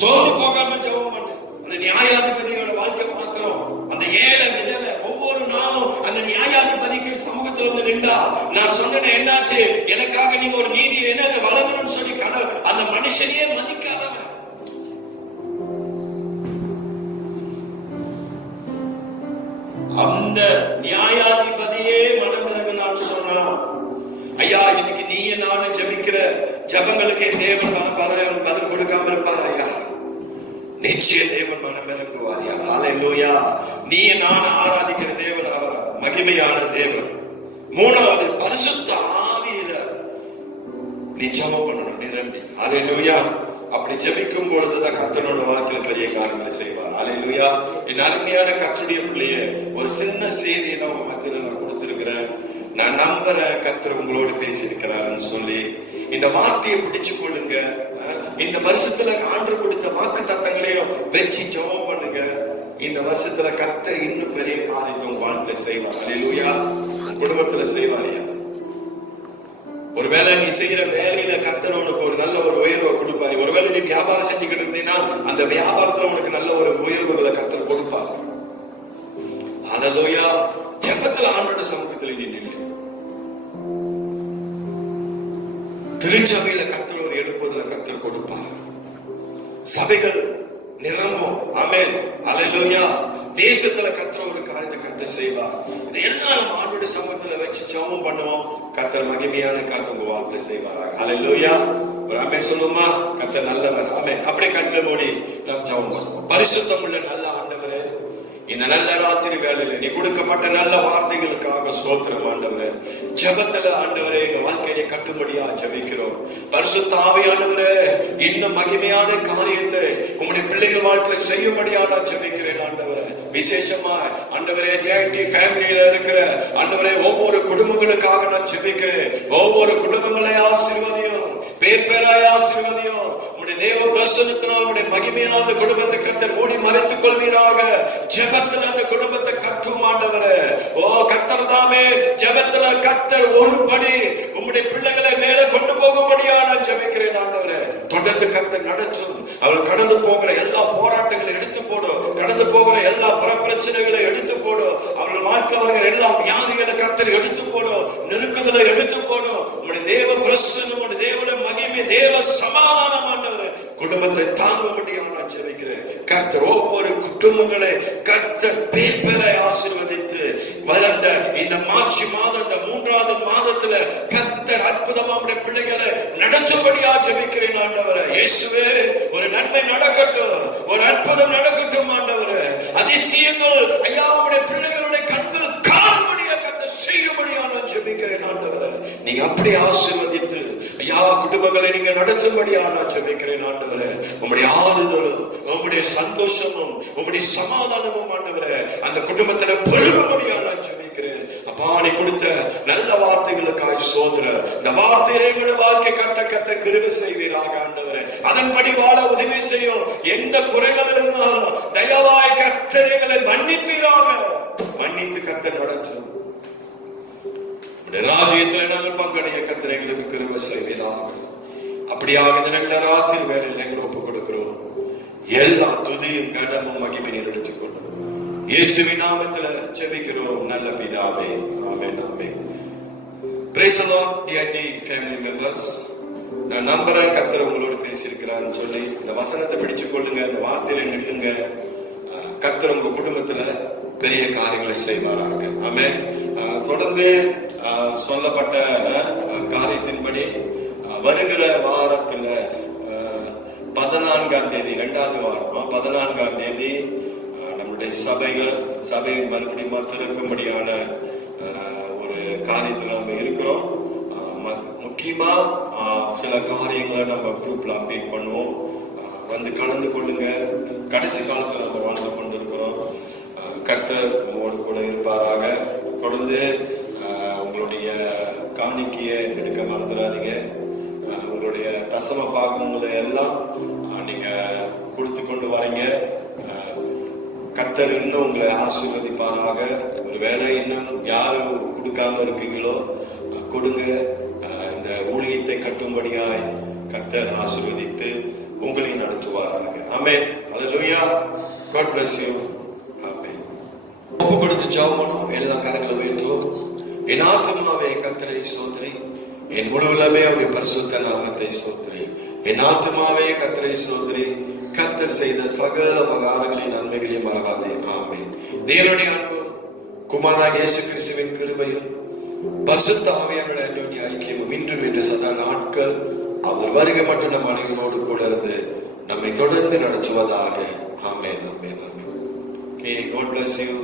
சோர்ந்து போகாம ஜெபம் பண்ணு. அந்த நியாயாதிபதியோட வாழ்க்கை பார்க்கிறோம். அந்த ஏழை விதவை ஒவ்வொரு நாளும் அந்த நியாயாதிபதிக்கு சமூகத்தில் வந்து நின்றா. நான் சொன்னேன், என்னாச்சு, எனக்காக நீங்க ஒரு நீதி என்ன வளரணும்னு சொல்லி அந்த மனுஷனையே மதிக்காதவன். அந்த நியாயாதிபதியே மனமிறங்கலாம்னு சொன்னா, ஐயா இன்னைக்கு நீ நானும் ஜெபிக்கிற ஜெபங்களுக்கு தேவன் பதில் கொடுக்காம இருப்பார் ஐயா. நிச்சய தேவன் மனமிறங்குவார். ஹல்லேலூயா. நீ நான் ஆராதிக்கிற தேவன் அவர் மகிமையான தேவன். மூணாவது, பரிசுத்த ஆவியில நீ ஜெபம் பண்ணணும் நிரம்பி. ஹல்லேலூயா. அப்படி ஜெபிக்கும் பொழுதுதான் கர்த்தரோட வாழ்க்கையில பெரிய காரியங்களை செய்வார். ஹல்லேலூயா. என் அருமையான கர்த்தருடைய பிள்ளையே, ஒரு சின்ன செய்தியை நம்ம மத்தியில நான் கொடுத்திருக்கிறேன். நான் நம்புறேன் கர்த்தர் உங்களோடு பேசியிருக்கிறாருன்னு சொல்லி இந்த வார்த்தையை பிடிச்சு கொள்ளுங்க. இந்த வருஷத்துல ஆண்டவர் கொடுத்த வாக்கு தத்தங்களையும் வச்சு ஜெபம் பண்ணுங்க. இந்த வருஷத்துல கர்த்தர் இன்னும் பெரிய காரியத்தை உங்க வாழ்க்கையில செய்வார். ஹல்லேலூயா. குடும்பத்துல செய்வாரியா. ஒருவேளை நீ செய்யற வேலையில கர்த்தர் உனக்கு ஒரு நல்ல ஒரு உயர்வை கொடுப்பாரு. ஒருவேளை நீ வியாபாரம் செஞ்சுக்கிட்டு இருந்தீங்கன்னா அந்த வியாபாரத்துல உனக்கு நல்ல ஒரு உயர்வுகளை கர்த்தர் கொடுப்பாரு. ஹல்லேலூயா. ஜெபத்துல ஆண்டவருடைய சமூகத்துல நீ நில்லு. திருச்சபையில கர்த்தர் ஒரு எழுப்புதல கர்த்தர் கொடுப்பார். சபைகள் நிரம்பும். ஆமென். ஹல்லேலூயா. தேசத்துல கர்த்தர் ஒரு காரியத்தை கர்த்தர் செய்வார். இதெல்லாம் நம்ம ஆண்டவருடைய சமூகத்துல வச்சு ஜெபம் பண்ணுவோம். கர்த்தர் மகிமையான காரியத்தை உங்க வாழ்க்கையில செய்வாராக. ஹல்லேலூயா. ஒரு ஆமென் சொல்லுமா? கர்த்தர் நல்லவர். ஆமென். அப்படியே கண்ணை மூடி நாம் ஜெபம் பண்ணுவோம். பரிசுத்தம் உள்ள நல்ல ஆண்டவரே, இந்த நல்ல ராத்திரி வேளையில நீ கொடுக்கப்பட்ட நல்ல வார்த்தைகளுக்காக ஸ்தோத்திரம் ஆண்டவரே. ஜெபத்துல ஆண்டவரே எங்க வாழ்க்கையை கட்டும்படியா ஜெபிக்கிறோம். பரிசுத்த ஆவியானவரே, இன்னும் மகிமையான காரியத்தை உங்களுடைய பிள்ளைகள் வாழ்க்கையில செய்யும்படியா நான் ஜெபிக்கிறேன் ஆண்டவரே. விசேஷமா ஆண்டவரே ஜேடி ஃபேமிலியில இருக்கிற ஆண்டவரே ஒவ்வொரு குடும்பங்களுக்காக நான் ஜெபிக்கிறேன். ஒவ்வொரு குடும்பங்களை ஆசீர்வதியும், பேராய் ஆசீர்வதியும். உம்முடைய தேவ பிரசன்னத்தினால் உம்முடைய மகிமையான குடும்பத்தை கர்த்தர் மூடி மறைத்துக் கொள்வீராக. ஜெபத்துல அந்த குடும்பத்தை கட்டும் ஆண்டவரே. ஓ கர்த்தர் தாமே ஜெபத்துல கர்த்தர் ஒரு படி உம்முடைய பிள்ளைகளை மேலே கொண்டு போகும்படியா நான் ஜெபிக்கிறேன் ஆண்டவரே. தொடர்ந்து கர்த்தர் நடச்சும். அவள் கடந்து போகிற எல்லா போராட்டங்களை எடுத்து போடும். கடந்து போகிற எல்லா பிரச்சனைகளை எடுத்து போடும். அவர்கள் வாழ்க்கையில் வருகிற எல்லா வியாதிகளை கர்த்தர் எடுத்து போடும். நெருக்குதலை எடுத்து போடும். உம்முடைய தேவ பிரசன்னம், உம்முடைய தேவனுடைய மகிமை, தேவ சமாதானம் ஆண்டவரே குடும்பத்தை தாங்கும்படியா நான் ஜெபிக்கிறேன். கர்த்தர் ஒவ்வொரு குடும்பங்களை கர்த்தர் பேரை ஆசீர்வதித்து வளர்ந்த இந்த மார்ச் மாதம், இந்த 3வது மாதத்துல கர்த்தர் கர்த்தர் அற்புதமா உடைய பிள்ளைகளை நடத்தும்படியா ஜெபிக்கிறேன் ஆண்டவரே. இயேசுவே, ஒரு நன்மை நடக்கட்டும், ஒரு அற்புதம் நடக்கட்டும் ஆண்டவரே. அதிசயங்கள் ஐயா உடைய பிள்ளைகளுடைய கண்கள் காணும்படியா கர்த்தர் செய்யும்படியா நான் ஜெபிக்கிறேன் ஆண்டவரே. நீங்க அப்படி ஆசீர்வதித்து ஐயா குடும்பங்களை நீங்க நடத்தும்படியா நான் ஜெபிக்கிறேன் ஆண்டவரே. உம்முடைய ஆறுதலும் உம்முடைய சந்தோஷமும் உம்முடைய சமாதானமும் ஆண்டவரே அந்த குடும்பத்துல பெருகும்படியா நான் ஜெபிக்கிறேன். அப்பா, நீ கொடுத்த நல்ல வார்த்தைகளுக்காய் சோதர இந்த வார்த்தையை எங்களுடைய வாழ்க்கை கட்ட கட்ட கிருபை செய்வீராக ஆண்டவரே. அதன்படி வாழ உதவி செய்யும். எந்த குறைகள் இருந்தாலும் தயவாய் கர்த்தர் எங்களை மன்னிப்பீராக. மன்னித்து கர்த்தர் நடத்தும் ராஜ்யத்தில் நாங்கள் பங்கடைய கர்த்தர் எங்களுக்கு கிருபை செய்வீராக. அப்படியாக இந்த நல்ல ராத்திரி வேலையில் எங்களை ஒப்புக் கொடுக்கிறோம். எல்லா துதியும் கடமும் மகிமையும் எடுத்துக்கொள்ளும். இயேசுவின் நாமத்துல ஜெபிக்கிறோம் நல்ல பிதாவே. ஆமென், ஆமென். Praise the Lord, DIT family members. நான் நம்புறேன் கர்த்தர் உங்களோடு பேசியிருக்கிறான்னு சொல்லி இந்த வசனத்தை பிடிச்சு கொள்ளுங்க, இந்த வார்த்தையில நில்லுங்க. கர்த்தர் உங்க குடும்பத்துல பெரிய காரியங்களை செய்வாராக. ஆமென். தொடர்ந்து சொல்லப்பட்ட காரியத்தின்படி வருகிற வாரத்துல 14ஆம் தேதி 2வது வாரம் 14ஆம் தேதி நம்முடைய சபை மறுபடியும் திறக்கும்படியான ஒரு காரியத்துல நம்ம இருக்கிறோம். முக்கியமா சில காரியங்களை நம்ம குரூப்ல அப்டேட் பண்ணுவோம். வந்து கலந்து கொள்ளுங்க. கடைசி காலத்துல நம்ம வாழ்ந்து கொண்டு இருக்கிறோம். கர்த்தர் நம்மோடு கூட இருப்பாராக. தொடர்ந்து உங்களுடைய காணிக்கையை எடுக்க மறந்துடாதீங்க. உங்களுடைய தசம பாகங்களை எல்லாம் நீங்க கொடுத்து கொண்டு வரீங்க. கர்த்தர் இன்னும் உங்களை ஆசீர்வதிப்பாராக. ஒருவேளை இன்னும் யாரும் கொடுக்காம இருக்கீங்களோ கொடுங்க. இந்த ஊழியத்தை கட்டும்படியாய் கர்த்தர் ஆசீர்வதித்து உங்களை நடத்துவாராக. ஆமென். ஹல்லேலூயா. God bless you. ஆமென். ஒப்பு கொடுத்து ஜெபம் பண்ணுவோம். எல்லா கரங்களை உயர்த்துவோம். என் ஆத்துமாவே கர்த்தரை ஸ்தோத்திரி, என் முழுவதுமே அவருடைய பரிசுத்த நாமத்தை ஸ்தோத்திரி. என் ஆத்துமாவே கர்த்தரை ஸ்தோத்திரி, கர்த்தர் செய்த சகல உபகாரங்களின் நன்மைகளையும் மறவாதே. ஆமென். தேவனுடைய அன்பும் குமாரனாகிய இயேசு கிறிஸ்துவின் கிருபையும் பரிசுத்த ஆவியானவருடைய அன்யோன்ய ஐக்கியமும் இன்றும் என்று சதா நாட்கள் அவர் வருகை மட்டும் நம் அனைவரோடு கூட இருந்து நம்மை தொடர்ந்து நடத்துவதாக. ஆமென், ஆமென், ஆமென். Okay, God bless you.